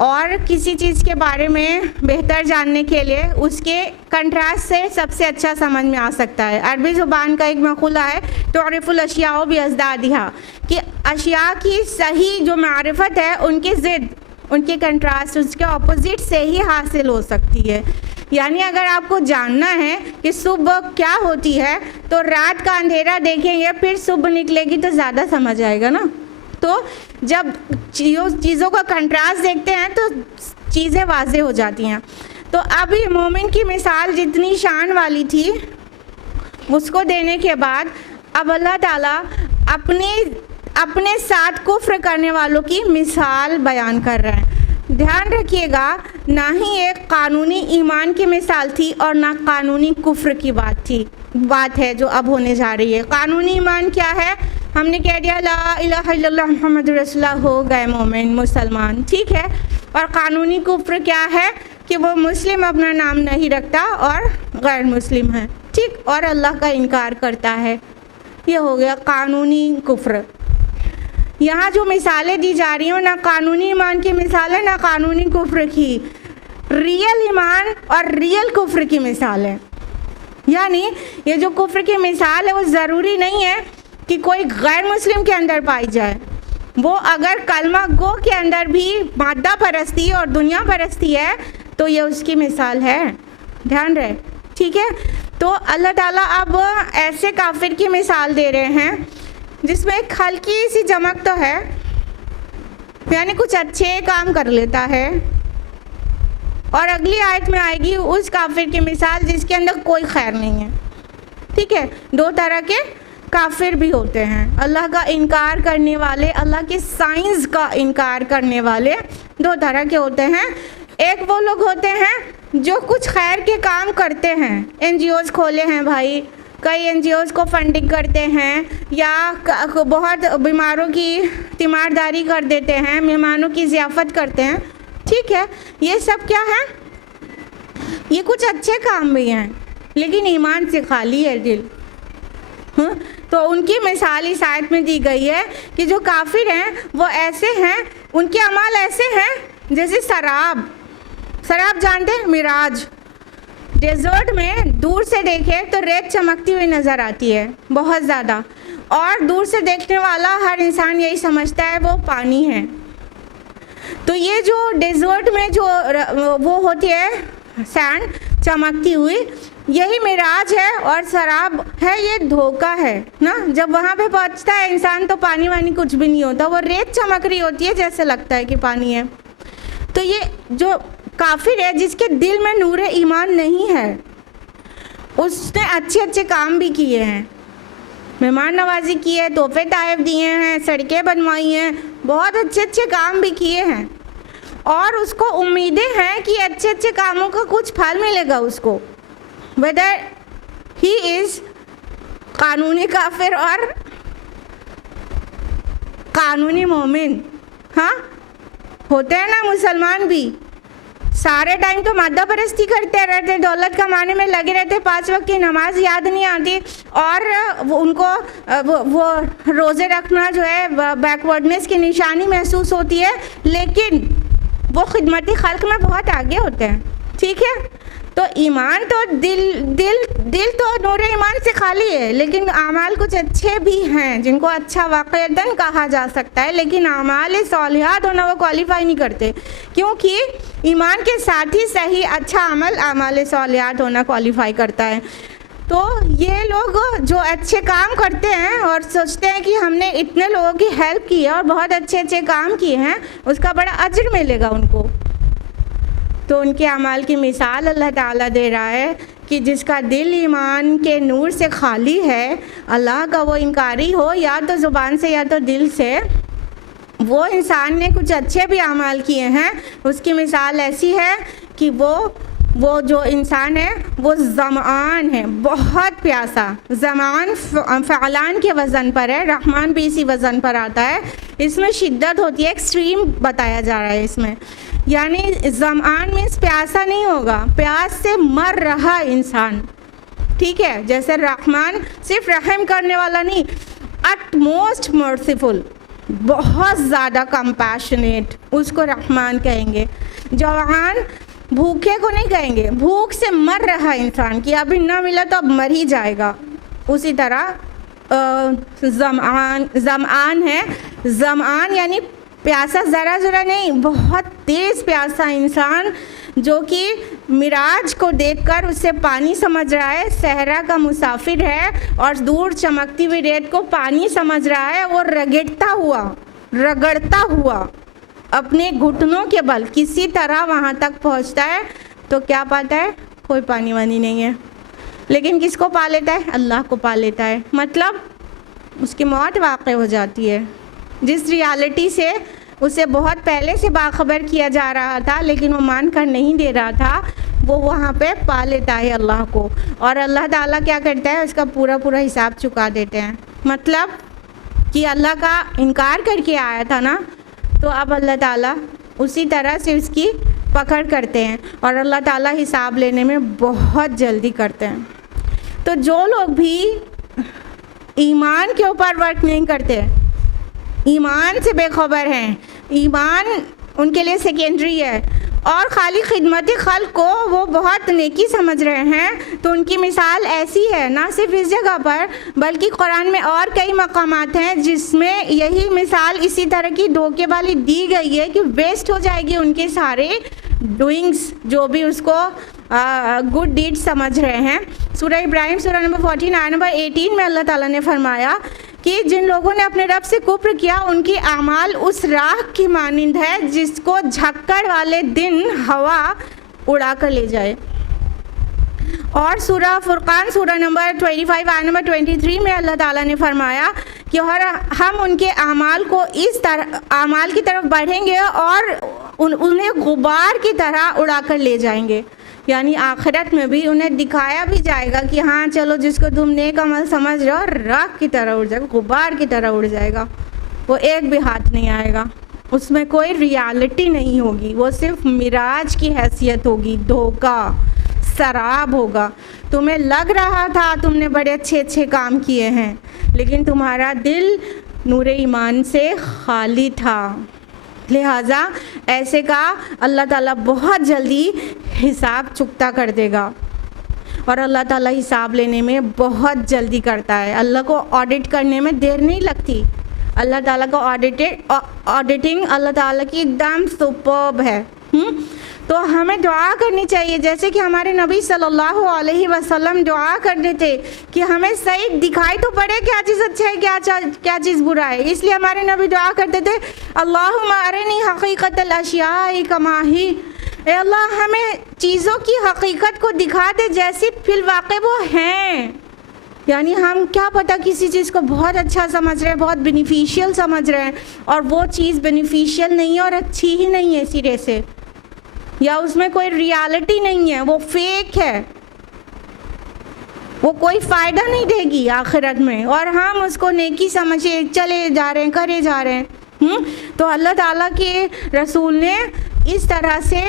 और किसी चीज़ के बारे में बेहतर जानने के लिए उसके कंट्रास्ट से सबसे अच्छा समझ में आ सकता है। अरबी ज़ुबान का एक मक़ूला है तुअरिफ़ुल अशिया बिअज़दादिहा, कि अशिया की सही जो मारिफत है उनकी ज़िद, उनके कंट्रास्ट, उसके ऑपोजिट से ही हासिल हो सकती है। यानी अगर आपको जानना है कि सुबह क्या होती है तो रात का अंधेरा देखेंगे, फिर सुबह निकलेगी तो ज़्यादा समझ आएगा ना। तो जब चीज़ों का कंट्रास्ट देखते हैं तो चीज़ें वाज़ेह हो जाती हैं। तो अभी मोमिन की मिसाल जितनी शान वाली थी उसको देने के बाद अब अल्लाह ताला अपने साथ कुफ्र करने वालों की मिसाल बयान कर रहे हैं। ध्यान रखिएगा, ना ही एक कानूनी ईमान की मिसाल थी और ना कानूनी कुफ्र की बात है जो अब होने जा रही है। कानूनी ईमान क्या है? हमने कह दिया ला इलाहा इल्लल्लाह मुहम्मद रसूलुल्लाह, हो गए मोमिन मुसलमान, ठीक है। और कानूनी कुफ्र क्या है? कि वो मुस्लिम अपना नाम नहीं रखता और गैर मुस्लिम है, ठीक, और अल्लाह का इनकार करता है। ये हो गया कानूनी कुफ्र। यहाँ जो मिसालें दी जा रही हैं ना कानूनी ईमान की मिसाल है ना कानूनी कुफ्र की, रियल ईमान और रियल कुफ्र की मिसाल है। यानी ये जो कुफ्र की मिसाल है वो ज़रूरी नहीं है कि कोई गैर मुस्लिम के अंदर पाई जाए। वो अगर कलमा गो के अंदर भी मादा परस्ती और दुनिया परस्ती है तो ये उसकी मिसाल है। ध्यान रहे, ठीक है। तो अल्लाह ताला अब ऐसे काफिर की मिसाल दे रहे हैं जिसमें एक हल्की सी चमक तो है, यानी कुछ अच्छे काम कर लेता है। और अगली आयत में आएगी उस काफिर की मिसाल जिसके अंदर कोई खैर नहीं है, ठीक है। दो तरह के काफिर भी होते हैं, अल्लाह का इनकार करने वाले, अल्लाह की साइंस का इनकार करने वाले दो तरह के होते हैं। एक वो लोग होते हैं जो कुछ खैर के काम करते हैं, NGOs खोले हैं भाई, कई NGOs को फंडिंग करते हैं या बहुत बीमारों की तीमारदारी कर देते हैं, मेहमानों की ज़ियाफ़त करते हैं, ठीक है। ये सब क्या है? ये कुछ अच्छे काम भी हैं, लेकिन ईमान से खाली है दिल। तो उनकी मिसाल इस आयत में दी गई है कि जो काफिर हैं वो ऐसे हैं, उनके अमाल ऐसे हैं जैसे शराब जानते हैं, मिराज। डेजर्ट में दूर से देखें तो रेत चमकती हुई नज़र आती है बहुत ज़्यादा, और दूर से देखने वाला हर इंसान यही समझता है वो पानी है। तो ये जो डेजर्ट में जो वो होती है सैंड चमकती हुई, यही मिराज है, और शराब है ये धोखा है ना। जब वहाँ पे पहुँचता है इंसान तो पानी वानी कुछ भी नहीं होता, वो रेत चमक रही होती है जैसे लगता है कि पानी है। तो ये जो काफिर है जिसके दिल में नूर ईमान नहीं है, उसने अच्छे अच्छे काम भी किए हैं, मेहमान नवाजी की है, तोहफे तायफ दिए हैं, सड़कें बनवाई हैं, बहुत अच्छे अच्छे काम भी किए हैं, और उसको उम्मीदें हैं कि अच्छे अच्छे कामों का कुछ फल मिलेगा उसको, वेदर ही इज़ कानूनी काफिर और कानूनी मोमिन। हाँ, होते हैं ना मुसलमान भी, सारे टाइम तो मादा परस्ती करते रहते, दौलत कमाने में लगे रहते, 5 वक्त की नमाज याद नहीं आती, और उनको वो रोज़े रखना जो है बैकवर्डनेस की निशानी महसूस होती है, लेकिन वो खिदमती खल्क में बहुत आगे होते हैं। ठीक है, तो ईमान तो दिल तो नूर ईमान से खाली है, लेकिन आमाल कुछ अच्छे भी हैं जिनको अच्छा वाक़अतन कहा जा सकता है, लेकिन आमाल सालिहात होना वो क्वालिफाई नहीं करते, क्योंकि ईमान के साथ ही सही अच्छा अमल आमाल सालिहात होना क्वालिफाई करता है। तो ये लोग जो अच्छे काम करते हैं और सोचते हैं कि हमने इतने लोगों की हेल्प की है और बहुत अच्छे अच्छे काम किए हैं, उसका बड़ा अजर मिलेगा उनको, तो उनके अमाल की मिसाल अल्लाह ताला दे रहा है कि जिसका दिल ईमान के नूर से खाली है, अल्लाह का वो इनकारी हो या तो ज़ुबान से या तो दिल से, वो इंसान ने कुछ अच्छे भी अमाल किए हैं, उसकी मिसाल ऐसी है कि वो जो इंसान है वो ज़मान है, बहुत प्यासा। ज़मान फ़अलान के वज़न पर है, रहमान भी इसी वज़न पर आता है, इसमें शिद्दत होती है, एक्सट्रीम बताया जा रहा है इसमें, यानी ज़मान मीन्स प्यासा नहीं होगा, प्यास से मर रहा इंसान। ठीक है, जैसे रहमान सिर्फ रहम करने वाला नहीं, अटमोस्ट मर्सीफुल, बहुत ज़्यादा कंपैशनेट, उसको रहमान कहेंगे। जवान भूखे को नहीं कहेंगे, भूख से मर रहा इंसान कि अभी ना मिला तो अब मर ही जाएगा, उसी तरह ज़मान है। ज़मान यानी प्यासा, ज़रा नहीं, बहुत तेज़ प्यासा इंसान जो कि मिराज को देखकर उससे पानी समझ रहा है, सहरा का मुसाफिर है और दूर चमकती हुई रेत को पानी समझ रहा है, वो रगड़ता हुआ अपने घुटनों के बल किसी तरह वहाँ तक पहुँचता है, तो क्या पाता है? कोई पानी वानी नहीं है, लेकिन किसको पा लेता है? अल्लाह को पा लेता है। मतलब उसकी मौत वाक़ई हो जाती है, जिस रियलिटी से उसे बहुत पहले से बाखबर किया जा रहा था, लेकिन वो मान कर नहीं दे रहा था, वो वहाँ पे पा लेता है अल्लाह को, और अल्लाह ताला क्या करता है? उसका पूरा हिसाब चुका देते हैं। मतलब कि अल्लाह का इनकार करके आया था ना, तो अब अल्लाह ताला उसी तरह से उसकी पकड़ करते हैं, और अल्लाह ताला हिसाब लेने में बहुत जल्दी करते हैं। तो जो लोग भी ईमान के ऊपर वर्क नहीं करते, ईमान से बेखबर हैं, ईमान उनके लिए सेकेंडरी है, और ख़ाली खिदमत खल्क को वो बहुत नेकी समझ रहे हैं, तो उनकी मिसाल ऐसी है, ना सिर्फ इस जगह पर बल्कि कुरान में और कई मकामात हैं जिसमें यही मिसाल इसी तरह की धोखे वाली दी गई है कि वेस्ट हो जाएगी उनके सारे डूइंग्स, जो भी उसको गुड डीड समझ रहे हैं। सूरह इब्राहिम सूरह नंबर 14 आयत नंबर 18 में अल्लाह ताला ने फरमाया कि जिन लोगों ने अपने रब से कुफ्र किया, उनकी आमाल उस राह की मानिंद है जिसको झक्कड़ वाले दिन हवा उड़ा कर ले जाए। और सूरह फुरकान सूरह नंबर 25 आयत नंबर 23 में अल्लाह ताला ने फरमाया कि हम उनके आमाल को इस तरह आमाल की तरफ बढ़ेंगे और उन्हें गुबार की तरह उड़ा कर ले जाएंगे, यानी आखिरत में भी उन्हें दिखाया भी जाएगा कि हाँ चलो, जिसको तुम नेक अमल समझ रहे हो, राख की तरह उड़ जाएगा, गुबार की तरह उड़ जाएगा, वो एक भी हाथ नहीं आएगा, उसमें कोई रियलिटी नहीं होगी, वो सिर्फ मिराज की हैसियत होगी, धोखा, सराब होगा। तुम्हें लग रहा था तुमने बड़े अच्छे अच्छे काम किए हैं, लेकिन तुम्हारा दिल नूर ईमान से खाली था। लिहाजा ऐसे का अल्लाह ताला बहुत जल्दी हिसाब चुकता कर देगा, और अल्लाह ताला हिसाब लेने में बहुत जल्दी करता है। अल्लाह को ऑडिट करने में देर नहीं लगती। अल्लाह ताला को ऑडिटिंग अल्लाह ताला की एकदम सुपर्ब है। तो हमें दुआ करनी चाहिए, जैसे कि हमारे नबी सल्लल्लाहु अलैहि वसल्लम दुआ करते थे कि हमें सही दिखाई तो पड़े क्या चीज़ अच्छा है, क्या चीज़ बुरा है। इसलिए हमारे नबी दुआ करते थे, अल्लाहुम्मा अरिनी हकीकतल अशियाई कमा ही, ए अल्लाह हमें चीज़ों की हकीकत को दिखा दे जैसी फिल वाक़े वो हैं। यानी हम क्या पता किसी चीज़ को बहुत अच्छा समझ रहे हैं, बहुत बेनिफिशियल समझ रहे हैं, और वो चीज़ बेनिफिशियल नहीं है और अच्छी ही नहीं है सिरे से, या उसमें कोई रियलिटी नहीं है, वो फेक है, वो कोई फ़ायदा नहीं देगी आखिरत में, और हम उसको नेकी समझे चले जा रहे हैं, करे जा रहे हैं। तो अल्लाह ताला के रसूल ने इस तरह से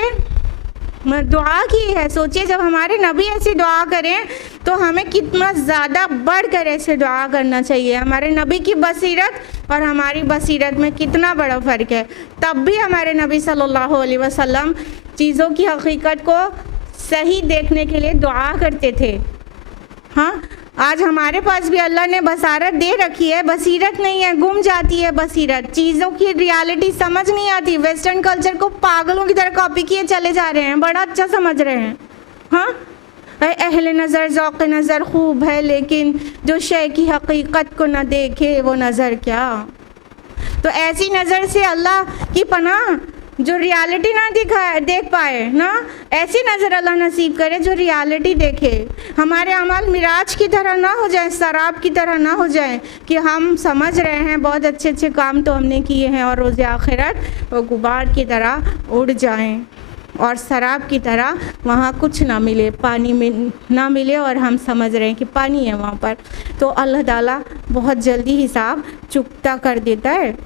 दुआ की है। सोचिए जब हमारे नबी ऐसी दुआ करें तो हमें कितना ज़्यादा बढ़कर ऐसे दुआ करना चाहिए। हमारे नबी की बसीरत और हमारी बसीरत में कितना बड़ा फ़र्क है। तब भी हमारे नबी सल्लल्लाहु अलैहि वसल्लम चीज़ों की हकीकत को सही देखने के लिए दुआ करते थे। हाँ, आज हमारे पास भी अल्लाह ने बसारत दे रखी है, बसीरत नहीं है, गुम जाती है बसीरत, चीज़ों की रियलिटी समझ नहीं आती। वेस्टर्न कल्चर को पागलों की तरह कॉपी किए चले जा रहे हैं, बड़ा अच्छा समझ रहे हैं। हाँ, अहले नज़र ज़ौक़ नज़र खूब है, लेकिन जो शय की हकीकत को न देखे वो नज़र क्या। तो ऐसी नज़र से अल्लाह की पनाह, जो रियलिटी ना देख पाए ना, ऐसी नज़र अल्लाह नसीब करे जो रियलिटी देखे। हमारे अमल मिराज की तरह ना हो जाए, शराब की तरह ना हो जाए कि हम समझ रहे हैं बहुत अच्छे अच्छे काम तो हमने किए हैं, और रोज़ आखिरत वो गुबार की तरह उड़ जाएं और शराब की तरह वहाँ कुछ ना मिले, पानी में ना मिले, और हम समझ रहे हैं कि पानी है वहाँ पर। तो अल्लाह ताला बहुत जल्दी हिसाब चुकता कर देता है।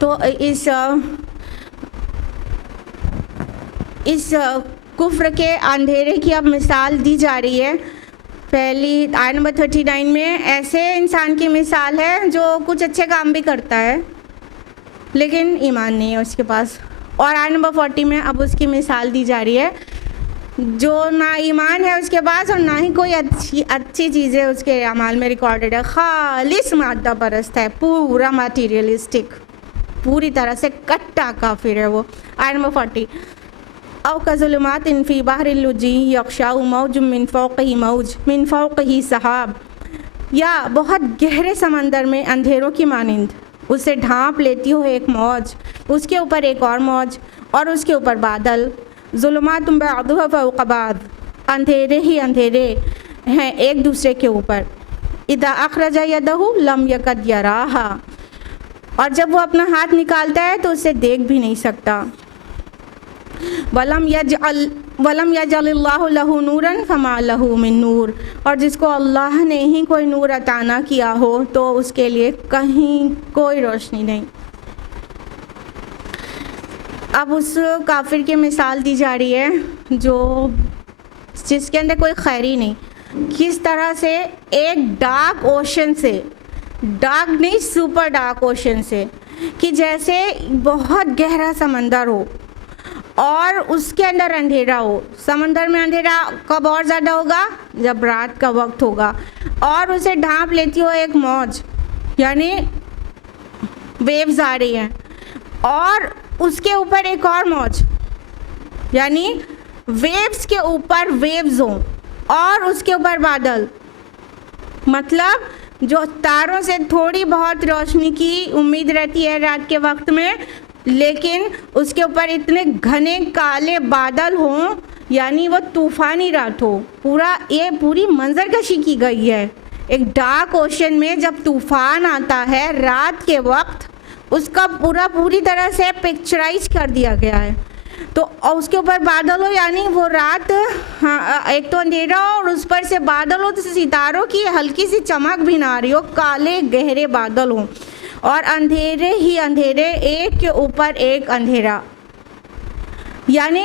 तो इस कुफ्र के अंधेरे की अब मिसाल दी जा रही है। पहली आयत नंबर 39 में ऐसे इंसान की मिसाल है जो कुछ अच्छे काम भी करता है लेकिन ईमान नहीं है उसके पास। और आयत नंबर 40 में अब उसकी मिसाल दी जा रही है जो ना ईमान है उसके पास और ना ही कोई अच्छी चीज़ें उसके अमाल में रिकॉर्डेड है। खालिस मादा परस्त है, पूरा मटीरियलिस्टिक, पूरी तरह से कट्टा काफिर है वो। आयत नंबर 40, औ कज़ुलुमात फ़ी बहरिल लुज्जी यग़शाउ मौज मिन फ़ौक़िही मौज मिन फ़ौक़िही सहाब, या बहुत गहरे समंदर में अंधेरों की मानिंद उसे ढांप लेती हो एक मौज, उसके ऊपर एक और मौज और उसके ऊपर बादल। ज़ुलुमातुन बअदुहा फ़ौक़ बाद, अंधेरे ही अंधेरे हैं एक दूसरे के ऊपर। इज़ा अख़रजा यदहु लम यकद यराहा, और जब वो अपना हाथ निकालता है तो उसे देख भी नहीं सकता। वलम यजअलिल्लाहु लहू नूरन फमा लहू मिन नूर, और जिसको अल्लाह ने ही कोई नूर अता ना किया हो तो उसके लिए कहीं कोई रोशनी नहीं। अब उस काफिर की मिसाल दी जा रही है जिसके अंदर कोई खैरी नहीं। किस तरह से एक डार्क ओशन से, डार्क नहीं सुपर डार्क ओशन से, कि जैसे बहुत गहरा समंदर हो और उसके अंदर अंधेरा हो। समंदर में अंधेरा कब और ज़्यादा होगा? जब रात का वक्त होगा, और उसे ढांप लेती हो एक मौज, यानी वेव्स आ रही हैं, और उसके ऊपर एक और मौज, यानी वेव्स के ऊपर वेव्स हों और उसके ऊपर बादल। मतलब जो तारों से थोड़ी बहुत रोशनी की उम्मीद रहती है रात के वक्त में, लेकिन उसके ऊपर इतने घने काले बादल हों, यानी वो तूफ़ानी रात हो। ये पूरी मंजरकशी की गई है। एक डार्क ओशन में जब तूफ़ान आता है रात के वक्त, उसका पूरी तरह से पिक्चराइज कर दिया गया है। तो उसके ऊपर बादल हो, यानी वो रात, हाँ, एक तो अंधेरा हो और उस पर से बादल हो, तो सितारों की हल्की सी चमक भी ना आ रही हो, काले गहरे बादल हों और अंधेरे ही अंधेरे, एक के ऊपर एक अंधेरा। यानी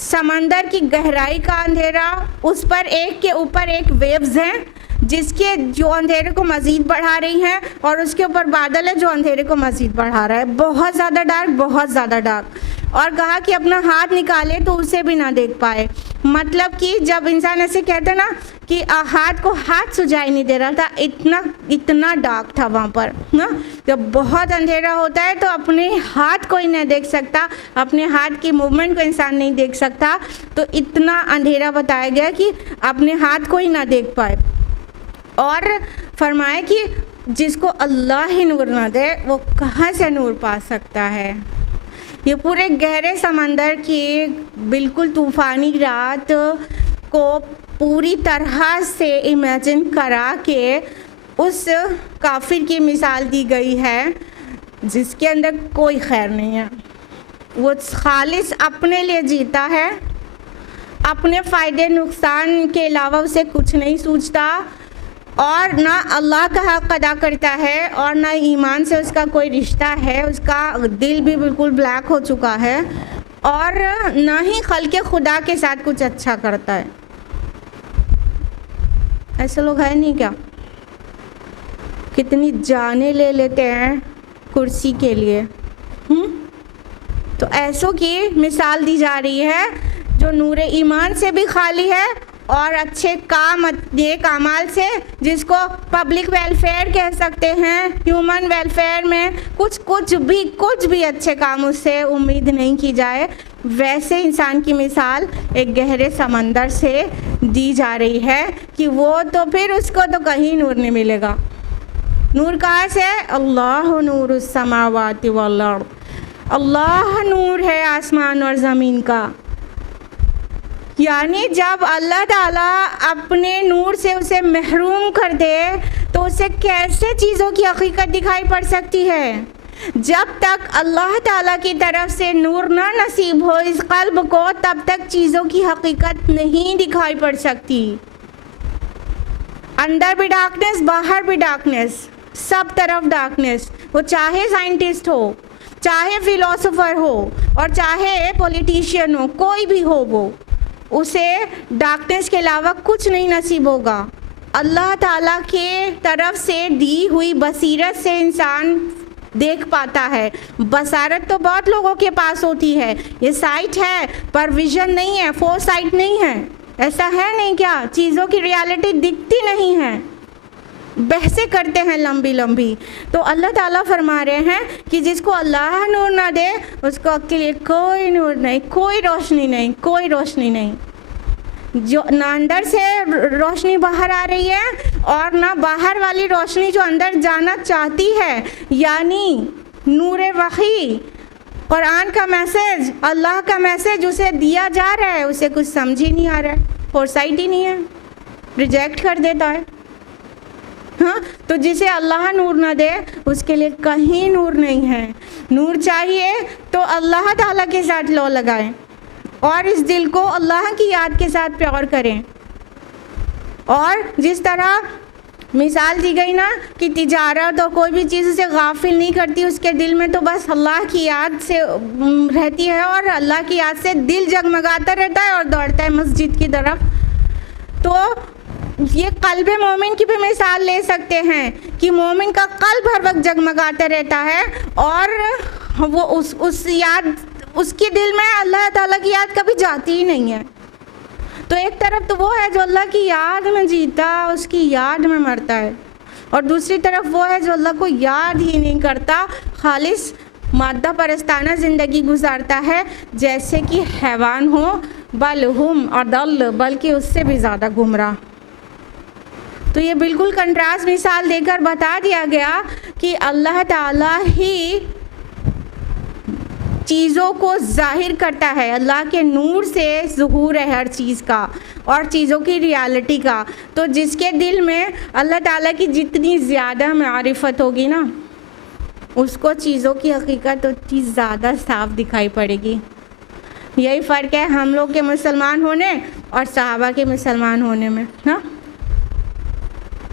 समंदर की गहराई का अंधेरा, उस पर एक के ऊपर एक वेव्स हैं जिसके जो अंधेरे को मज़ीद बढ़ा रही हैं, और उसके ऊपर बादल है जो अंधेरे को मज़ीद बढ़ा रहा है। बहुत ज़्यादा डार्क, बहुत ज़्यादा डार्क। और कहा कि अपना हाथ निकाले तो उसे भी ना देख पाए। मतलब कि जब इंसान ऐसे कहते हैं ना कि हाथ को हाथ सुझाई नहीं दे रहा था, इतना डार्क था वहाँ पर ना। जब बहुत अंधेरा होता है तो अपने हाथ कोई नहीं देख सकता, अपने हाथ की मूवमेंट को इंसान नहीं देख सकता, तो इतना अंधेरा बताया गया कि अपने हाथ को ही ना देख पाए। और फरमाए कि जिसको अल्लाह ही नूर ना दे वो कहाँ से नूर पा सकता है। ये पूरे गहरे समंदर की बिल्कुल तूफ़ानी रात को पूरी तरह से इमेजिन करा के उस काफिर की मिसाल दी गई है जिसके अंदर कोई खैर नहीं है। वो खालिस अपने लिए जीता है, अपने फ़ायदे नुकसान के अलावा उसे कुछ नहीं सूझता, और ना अल्लाह का हक़ अदा करता है और ना ईमान से उसका कोई रिश्ता है। उसका दिल भी बिल्कुल ब्लैक हो चुका है, और ना ही खल्क़े खुदा के साथ कुछ अच्छा करता है। ऐसे लोग हैं नहीं क्या? कितनी जानें ले लेते हैं कुर्सी के लिए। तो ऐसों की मिसाल दी जा रही है जो नूरे ईमान से भी खाली है और अच्छे काम, नेक अमाल से, जिसको पब्लिक वेलफेयर कह सकते हैं, ह्यूमन वेलफेयर में कुछ भी अच्छे काम उससे उम्मीद नहीं की जाए, वैसे इंसान की मिसाल एक गहरे समंदर से दी जा रही है कि वो तो फिर उसको तो कहीं नूर नहीं मिलेगा। नूर कहाँ से? अल्लाह नूरुस समावाति वल अर्द। अल्लाह नूर है आसमान और ज़मीन का। यानी जब अल्लाह ताला अपने नूर से उसे महरूम कर दे तो उसे कैसे चीज़ों की हकीकत दिखाई पड़ सकती है। जब तक अल्लाह ताला की तरफ से नूर ना नसीब हो इस कल्ब को, तब तक चीज़ों की हकीकत नहीं दिखाई पड़ सकती। अंदर भी डार्कनेस, बाहर भी डार्कनेस, सब तरफ डार्कनेस। वो चाहे साइंटिस्ट हो, चाहे फिलोसोफर हो, और चाहे पॉलिटिशियन हो, कोई भी हो, वो उसे डार्कनेस के अलावा कुछ नहीं नसीब होगा। अल्लाह ताला के तरफ से दी हुई बसीरत से इंसान देख पाता है। बसारत तो बहुत लोगों के पास होती है, ये साइट है पर विजन नहीं है, फोर साइट नहीं है। ऐसा है नहीं क्या? चीज़ों की रियलिटी दिखती नहीं है, बहसें करते हैं लंबी लंबी। तो अल्लाह ताला फरमा रहे हैं कि जिसको अल्लाह नूर ना दे उसको के लिए कोई नूर नहीं, कोई रोशनी नहीं, कोई रोशनी नहीं। जो ना अंदर से रोशनी बाहर आ रही है और ना बाहर वाली रोशनी जो अंदर जाना चाहती है, यानी नूरे वही, कुरान का मैसेज, अल्लाह का मैसेज उसे दिया जा रहा है, उसे कुछ समझ ही नहीं आ रहा है, फोरसाइट ही नहीं है, रिजेक्ट कर देता है। हाँ, तो जिसे अल्लाह नूर ना दे उसके लिए कहीं नूर नहीं है। नूर चाहिए तो अल्लाह ताला के साथ लो लगाएं और इस दिल को अल्लाह की याद के साथ प्योर करें। और जिस तरह मिसाल दी गई ना कि तिजारत और कोई भी चीज़ उसे गाफिल नहीं करती, उसके दिल में तो बस अल्लाह की याद से रहती है और अल्लाह की याद से दिल जगमगाता रहता है और दौड़ता है मस्जिद की तरफ। तो ये कल्ब मोमिन की भी मिसाल ले सकते हैं कि मोमिन का कल्ब हर वक्त जगमगाता रहता है और वो उस याद, उसके दिल में अल्लाह ताला की याद कभी जाती ही नहीं है। तो एक तरफ तो वो है जो अल्लाह की याद में जीता, उसकी याद में मरता है, और दूसरी तरफ वो है जो अल्लाह को याद ही नहीं करता, खालिस मादा परस्ताना ज़िंदगी गुजारता है, जैसे कि हैवान हो, बलहुम अदल, बल्कि उससे भी ज़्यादा गुमराह। तो ये बिल्कुल कंट्रास्ट मिसाल देकर बता दिया गया कि अल्लाह ताला ही चीज़ों को जाहिर करता है, अल्लाह के नूर से ज़ुहूर है हर चीज़ का और चीज़ों की रियलिटी का। तो जिसके दिल में अल्लाह ताला की जितनी ज़्यादा मारिफत होगी ना, उसको चीज़ों की हकीकत उतनी ज़्यादा साफ दिखाई पड़ेगी। यही फ़र्क है हम लोग के मुसलमान होने और सहाबा के मुसलमान होने में ना।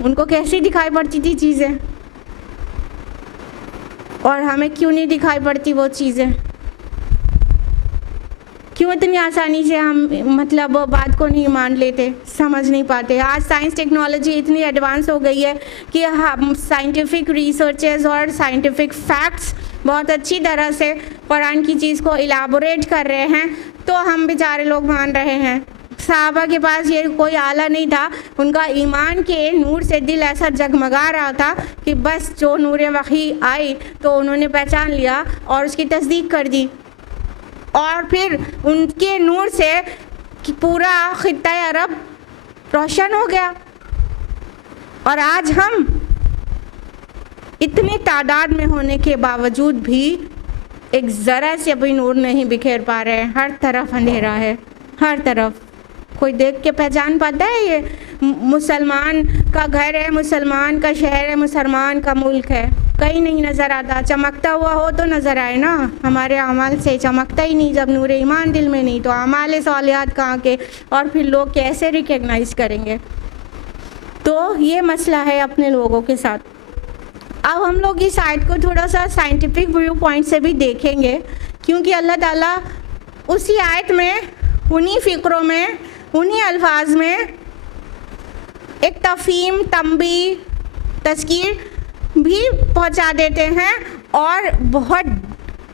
उनको कैसी दिखाई पड़ती थी चीज़ें और हमें क्यों नहीं दिखाई पड़ती वो चीज़ें? क्यों इतनी आसानी से हम मतलब बात को नहीं मान लेते, समझ नहीं पाते। आज साइंस टेक्नोलॉजी इतनी एडवांस हो गई है कि हम साइंटिफिक रिसर्चेस और साइंटिफिक फैक्ट्स बहुत अच्छी तरह से कुरान की चीज़ को इलाबोरेट कर रहे हैं, तो हम बेचारे लोग मान रहे हैं। सहाबा के पास ये कोई आला नहीं था, उनका ईमान के नूर से दिल ऐसा जगमगा रहा था कि बस जो नूर वही आई तो उन्होंने पहचान लिया और उसकी तस्दीक कर दी, और फिर उनके नूर से पूरा खित्ता अरब रोशन हो गया। और आज हम इतनी तादाद में होने के बावजूद भी एक ज़रा से भी नूर नहीं बिखेर पा रहे हैं। हर तरफ अंधेरा है, हर तरफ। कोई देख के पहचान पाता है ये मुसलमान का घर है, मुसलमान का शहर है, मुसलमान का मुल्क है? कहीं नहीं नज़र आता। चमकता हुआ हो तो नज़र आए ना, हमारे अमाल से चमकता ही नहीं। जब नूर ईमान दिल में नहीं तो अमाल सालिहात कहाँ के, और फिर लोग कैसे रिकग्नाइज़ करेंगे? तो ये मसला है अपने लोगों के साथ। अब हम लोग इस आयत को थोड़ा सा साइंटिफिक व्यू पॉइंट से भी देखेंगे, क्योंकि अल्लाह ताला उसी आयत में, उन्हीं फ़िक्रों में, उन्हीं अल्फाज में एक तफ़हीम, तंबीह, तज़कीर भी पहुंचा देते हैं, और बहुत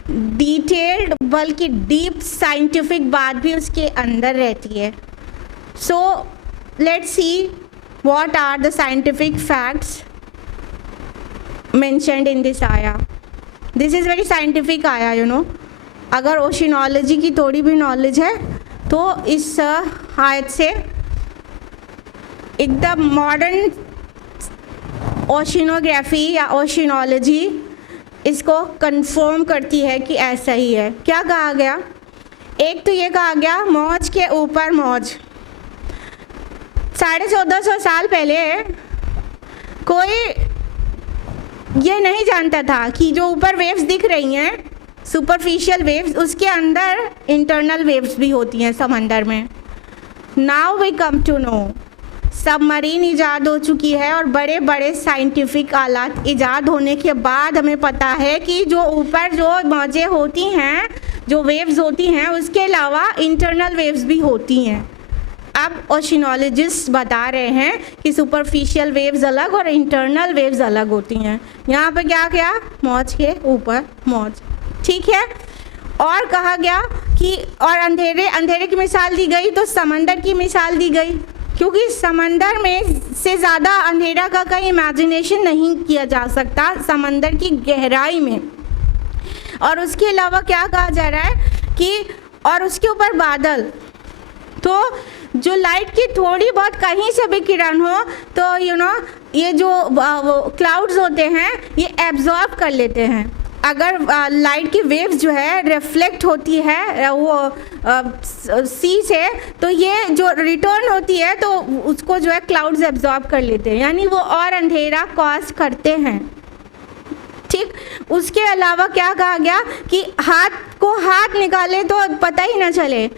डिटेल्ड बल्कि डीप साइंटिफिक बात भी उसके अंदर रहती है। So let's see what are the scientific facts mentioned in this ayah. This is very scientific ayah, you know. अगर ओशिनोलॉजी की थोड़ी भी नॉलेज है तो इस आयत से एकदम मॉडर्न ओशिनोग्राफी या ओशिनोलॉजी इसको कंफर्म करती है कि ऐसा ही है। क्या कहा गया? एक तो ये कहा गया मौज के ऊपर मौज। 1450 साल पहले कोई ये नहीं जानता था कि जो ऊपर वेव्स दिख रही हैं, सुपरफिशियल वेव्स, उसके अंदर इंटरनल वेव्स भी होती हैं समंदर में। Now we come to know, submarine ईजाद हो चुकी है और बड़े बड़े साइंटिफिक आलात ईजाद होने के बाद हमें पता है कि जो ऊपर जो मौजें होती हैं, जो वेव्स होती हैं, उसके अलावा इंटरनल वेव्स भी होती हैं। अब ओशिनोलॉजिस्ट बता रहे हैं कि सुपरफिशियल वेव्स अलग और इंटरनल वेव्स अलग होती हैं। यहाँ पे क्या क्या? मौज के ऊपर मौज, ठीक है। और कहा गया कि और अंधेरे की मिसाल दी गई, तो समंदर की मिसाल दी गई, क्योंकि समंदर में से ज़्यादा अंधेरा का कहीं इमेजिनेशन नहीं किया जा सकता समंदर की गहराई में। और उसके अलावा क्या कहा जा रहा है कि और उसके ऊपर बादल, तो जो लाइट की थोड़ी बहुत कहीं से भी किरण हो तो यू नो ये जो क्लाउड्स होते हैं ये एब्जॉर्ब कर लेते हैं। अगर लाइट की वेव्स जो है रिफ्लेक्ट होती है वो सी से, तो ये जो रिटर्न होती है तो उसको जो है क्लाउड्स एब्जॉर्ब कर लेते हैं, यानी वो और अंधेरा कॉज करते हैं, ठीक। उसके अलावा क्या कहा गया कि हाथ निकाले तो पता ही ना चले,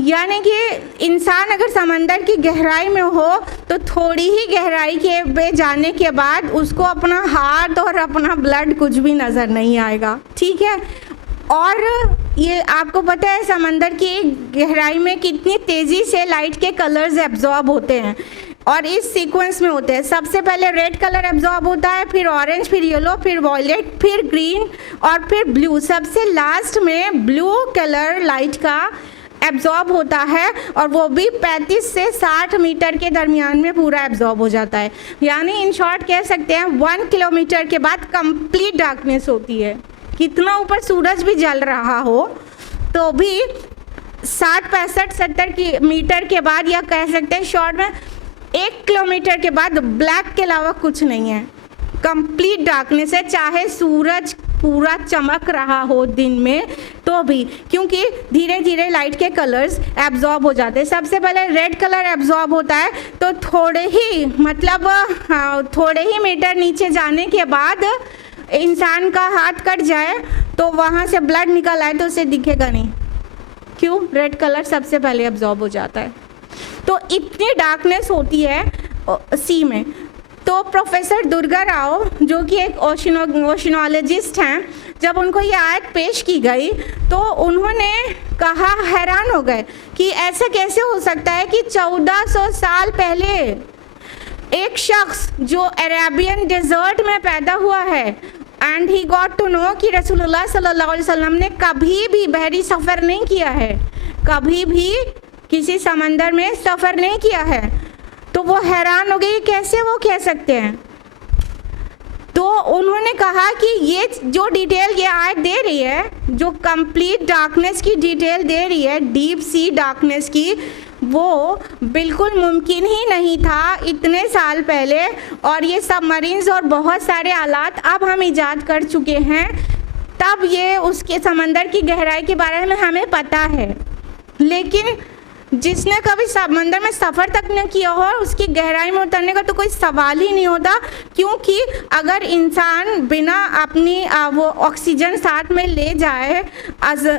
यानी कि इंसान अगर समंदर की गहराई में हो तो थोड़ी ही गहराई के पे जाने के बाद उसको अपना हाथ और अपना ब्लड कुछ भी नज़र नहीं आएगा, ठीक है। और ये आपको पता है समंदर की गहराई में कितनी तेज़ी से लाइट के कलर्स एब्जॉर्ब होते हैं, और इस सीक्वेंस में होते हैं। सबसे पहले रेड कलर एब्जॉर्ब होता है, फिर ऑरेंज, फिर येलो, फिर वॉयलेट, फिर ग्रीन और फिर ब्लू। सबसे लास्ट में ब्लू कलर लाइट का एब्जॉर्ब होता है, और वो भी 35 से 60 मीटर के दरमियान में पूरा एब्जॉर्ब हो जाता है। यानी इन शॉर्ट कह सकते हैं 1 किलोमीटर के बाद कंप्लीट डार्कनेस होती है। कितना ऊपर सूरज भी जल रहा हो तो भी 60, 65, 70 मीटर के बाद, या कह सकते हैं शॉर्ट में 1 किलोमीटर के बाद ब्लैक के अलावा कुछ नहीं है, कंप्लीट डार्कनेस है। चाहे सूरज पूरा चमक रहा हो दिन में तो भी, क्योंकि धीरे धीरे लाइट के कलर्स एब्जॉर्ब हो जाते हैं। सबसे पहले रेड कलर एब्जॉर्ब होता है, तो थोड़े ही मीटर नीचे जाने के बाद इंसान का हाथ कट जाए तो वहाँ से ब्लड निकल आए तो उसे दिखेगा नहीं, क्यों? रेड कलर सबसे पहले एब्जॉर्ब हो जाता है। तो इतनी डार्कनेस होती है सी में। तो प्रोफेसर दुर्गा राव जो कि एक ओशिनोलॉजिस्ट हैं, जब उनको ये आयत पेश की गई तो उन्होंने कहा, हैरान हो गए कि ऐसा कैसे हो सकता है कि 1400 साल पहले एक शख्स जो अरेबियन डेजर्ट में पैदा हुआ है and he got to know कि रसूलुल्लाह सल्लल्लाहु अलैहि वसल्लम ने कभी भी बहरी सफ़र नहीं किया है, कभी भी किसी समंदर में सफ़र नहीं किया है। तो वो हैरान हो गई, कैसे वो कह सकते हैं। तो उन्होंने कहा कि ये जो डिटेल ये आयत दे रही है, जो कंप्लीट डार्कनेस की डिटेल दे रही है, डीप सी डार्कनेस की, वो बिल्कुल मुमकिन ही नहीं था इतने साल पहले। और ये सबमरीन्स और बहुत सारे आलात अब हम ईजाद कर चुके हैं, तब ये उसके समंदर की गहराई के बारे में हमें पता है। लेकिन जिसने कभी समंदर में सफ़र तक न किया हो, उसकी गहराई में उतरने का तो कोई सवाल ही नहीं होता, क्योंकि अगर इंसान बिना अपनी वो ऑक्सीजन साथ में ले जाए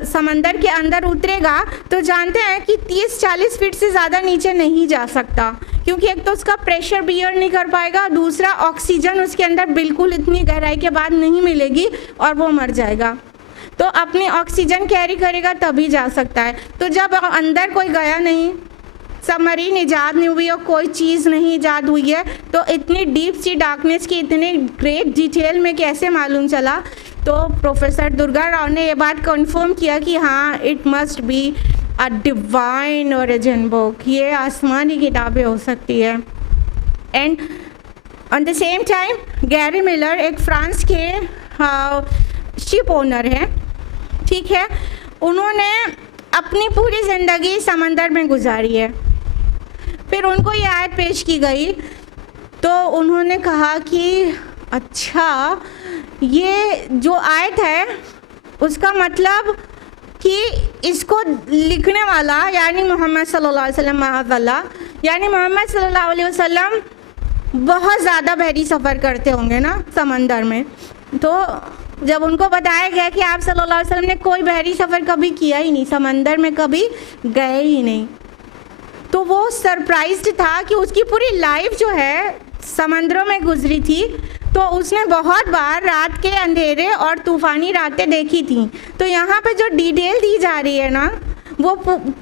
समंदर के अंदर उतरेगा तो जानते हैं कि 30-40 फीट से ज़्यादा नीचे नहीं जा सकता, क्योंकि एक तो उसका प्रेशर बियर नहीं कर पाएगा, दूसरा ऑक्सीजन उसके अंदर बिल्कुल इतनी गहराई के बाद नहीं मिलेगी और वो मर जाएगा। तो अपनी ऑक्सीजन कैरी करेगा तभी जा सकता है। तो जब अंदर कोई गया नहीं, सबमरीन ईजाद नहीं हुई और कोई चीज़ नहीं ईजाद हुई है, तो इतनी डीप सी डार्कनेस की इतने ग्रेट डिटेल में कैसे मालूम चला। तो प्रोफेसर दुर्गा राव ने ये बात कंफर्म किया कि हाँ, it must be a divine origin book, ये आसमानी किताबें हो सकती है। And on the same time Gary Miller एक फ्रांस के शिप ओनर हैं, ठीक है, उन्होंने अपनी पूरी ज़िंदगी समंदर में गुजारी है। फिर उनको ये आयत पेश की गई तो उन्होंने कहा कि अच्छा, ये जो आयत है उसका मतलब कि इसको लिखने वाला यानी मोहम्मद सल्लल्लाहु अलैहि वसल्लम, माअज़ल्लाह, यानी मोहम्मद सल्लल्लाहु अलैहि वसल्लम बहुत ज़्यादा बहरी सफ़र करते होंगे ना समंदर में। तो जब उनको बताया गया कि आप सल्लल्लाहु अलैहि वसल्लम ने कोई बहरी सफ़र कभी किया ही नहीं, समंदर में कभी गए ही नहीं, तो वो सरप्राइज्ड था कि उसकी पूरी लाइफ जो है समंदरों में गुजरी थी। तो उसने बहुत बार रात के अंधेरे और तूफ़ानी रातें देखी थी। तो यहाँ पे जो डिटेल दी जा रही है ना, वो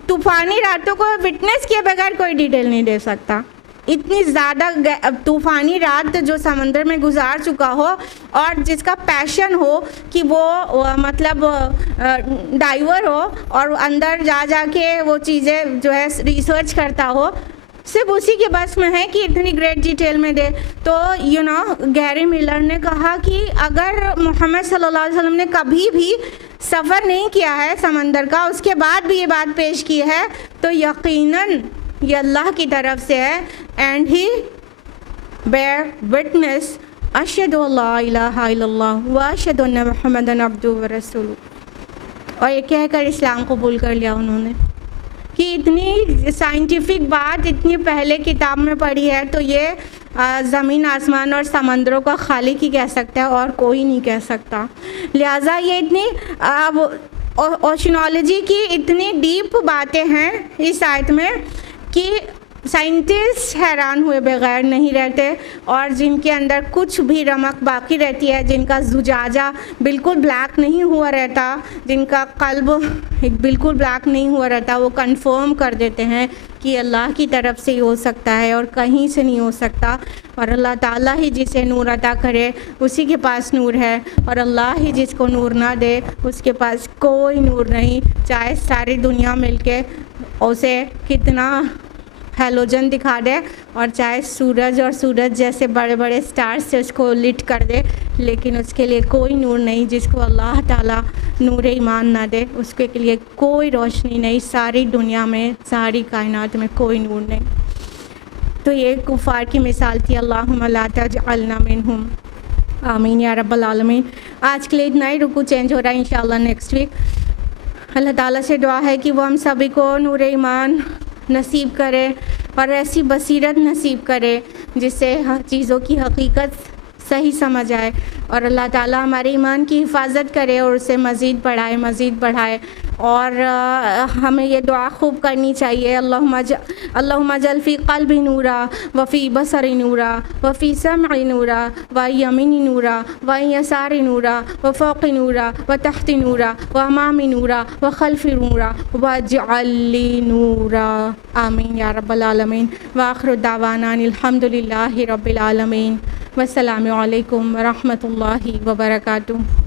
तूफ़ानी रातों को विटनेस किए बगैर कोई डिटेल नहीं दे सकता। इतनी ज़्यादा तूफ़ानी रात जो समंदर में गुजार चुका हो और जिसका पैशन हो कि वो मतलब डाइवर हो और अंदर जा के वो चीज़ें जो है रिसर्च करता हो, सिर्फ उसी के बस में है कि इतनी ग्रेट डिटेल में दे। तो गैरी मिलर ने कहा कि अगर मोहम्मद सल्लल्लाहु अलैहि वसल्लम ने कभी भी सफ़र नहीं किया है समंदर का, उसके बाद भी ये बात पेश की है, तो यकीनन ये अल्लाह की तरफ से है। एंड ही बेयर विटनेस अशहदु अल्ला इलाहा इल्लल्लाह व अशहदु अन्ना मुहम्मदन अब्दुहु व रसूलुहु। और ये कहकर इस्लाम कबूल कर लिया उन्होंने। कि इतनी साइंटिफिक बात इतनी पहले किताब में पढ़ी है, तो ये ज़मीन आसमान और समंदरों का खालिक ही कह सकता है और कोई नहीं कह सकता। लिहाजा ये इतनी ओशनोलॉजी की इतनी डीप बातें हैं इस आयत में कि साइंटिस्ट हैरान हुए बगैर नहीं रहते, और जिनके अंदर कुछ भी रमक बाकी रहती है, जिनका जुजाजा बिल्कुल ब्लैक नहीं हुआ रहता, जिनका कल्ब बिल्कुल ब्लैक नहीं हुआ रहता, वो कंफर्म कर देते हैं कि अल्लाह की तरफ से ही हो सकता है और कहीं से नहीं हो सकता। और अल्लाह ताला ही जिसे नूर अता करे उसी के पास नूर है, और अल्लाह ही जिसको नूर ना दे उसके पास कोई नूर नहीं, चाहे सारी दुनिया मिलके उसे कितना हैलोजन दिखा दे और चाहे सूरज और सूरज जैसे बड़े बड़े स्टार्स से उसको लिट कर दे, लेकिन उसके लिए कोई नूर नहीं। जिसको अल्लाह ताला नूर ईमान ना दे उसके लिए कोई रोशनी नहीं, सारी दुनिया में सारी कायनात में कोई नूर नहीं। तो ये कुफार की मिसाल थी। अल्लाहुम्मा ला तजअलना मिनहुम, आमीन या रब्बल आलमीन। आज के लिए इतना ही, रुकू चेंज हो रहा है इंशाअल्लाह नेक्स्ट वीक। अल्लाह ताला से दुआ है कि वो हम सभी को नूर ईमान नसीब करे और ऐसी बसीरत नसीब करे जिससे हर चीज़ों की हकीकत सही समझ आए, और अल्लाह ताला हमारे ईमान की हिफाजत करे और उसे मज़ीद बढ़ाए और हमें ये दुआ खूब करनी चाहिए, अल्लाहुम्मा जल फ़ी क़ल्बी नूरा व फ़ी बसरी नूरा व फ़ी समई नूरा व यमीनी नूरा व यसारी नूरा व फ़ौक़ी नूरा व तहती नूरा व अमामी नूरा व खल्फ़ी नूरा व जअल्ली नूरा। आमीन या रब्बल आलमीन। व आखिरु दावाना अनिल हम्दुलिल्लाहि रब्बिल आलमीन। वस्सलामु अलैकुम व रहमतुल्लाहि व बरकातुहू।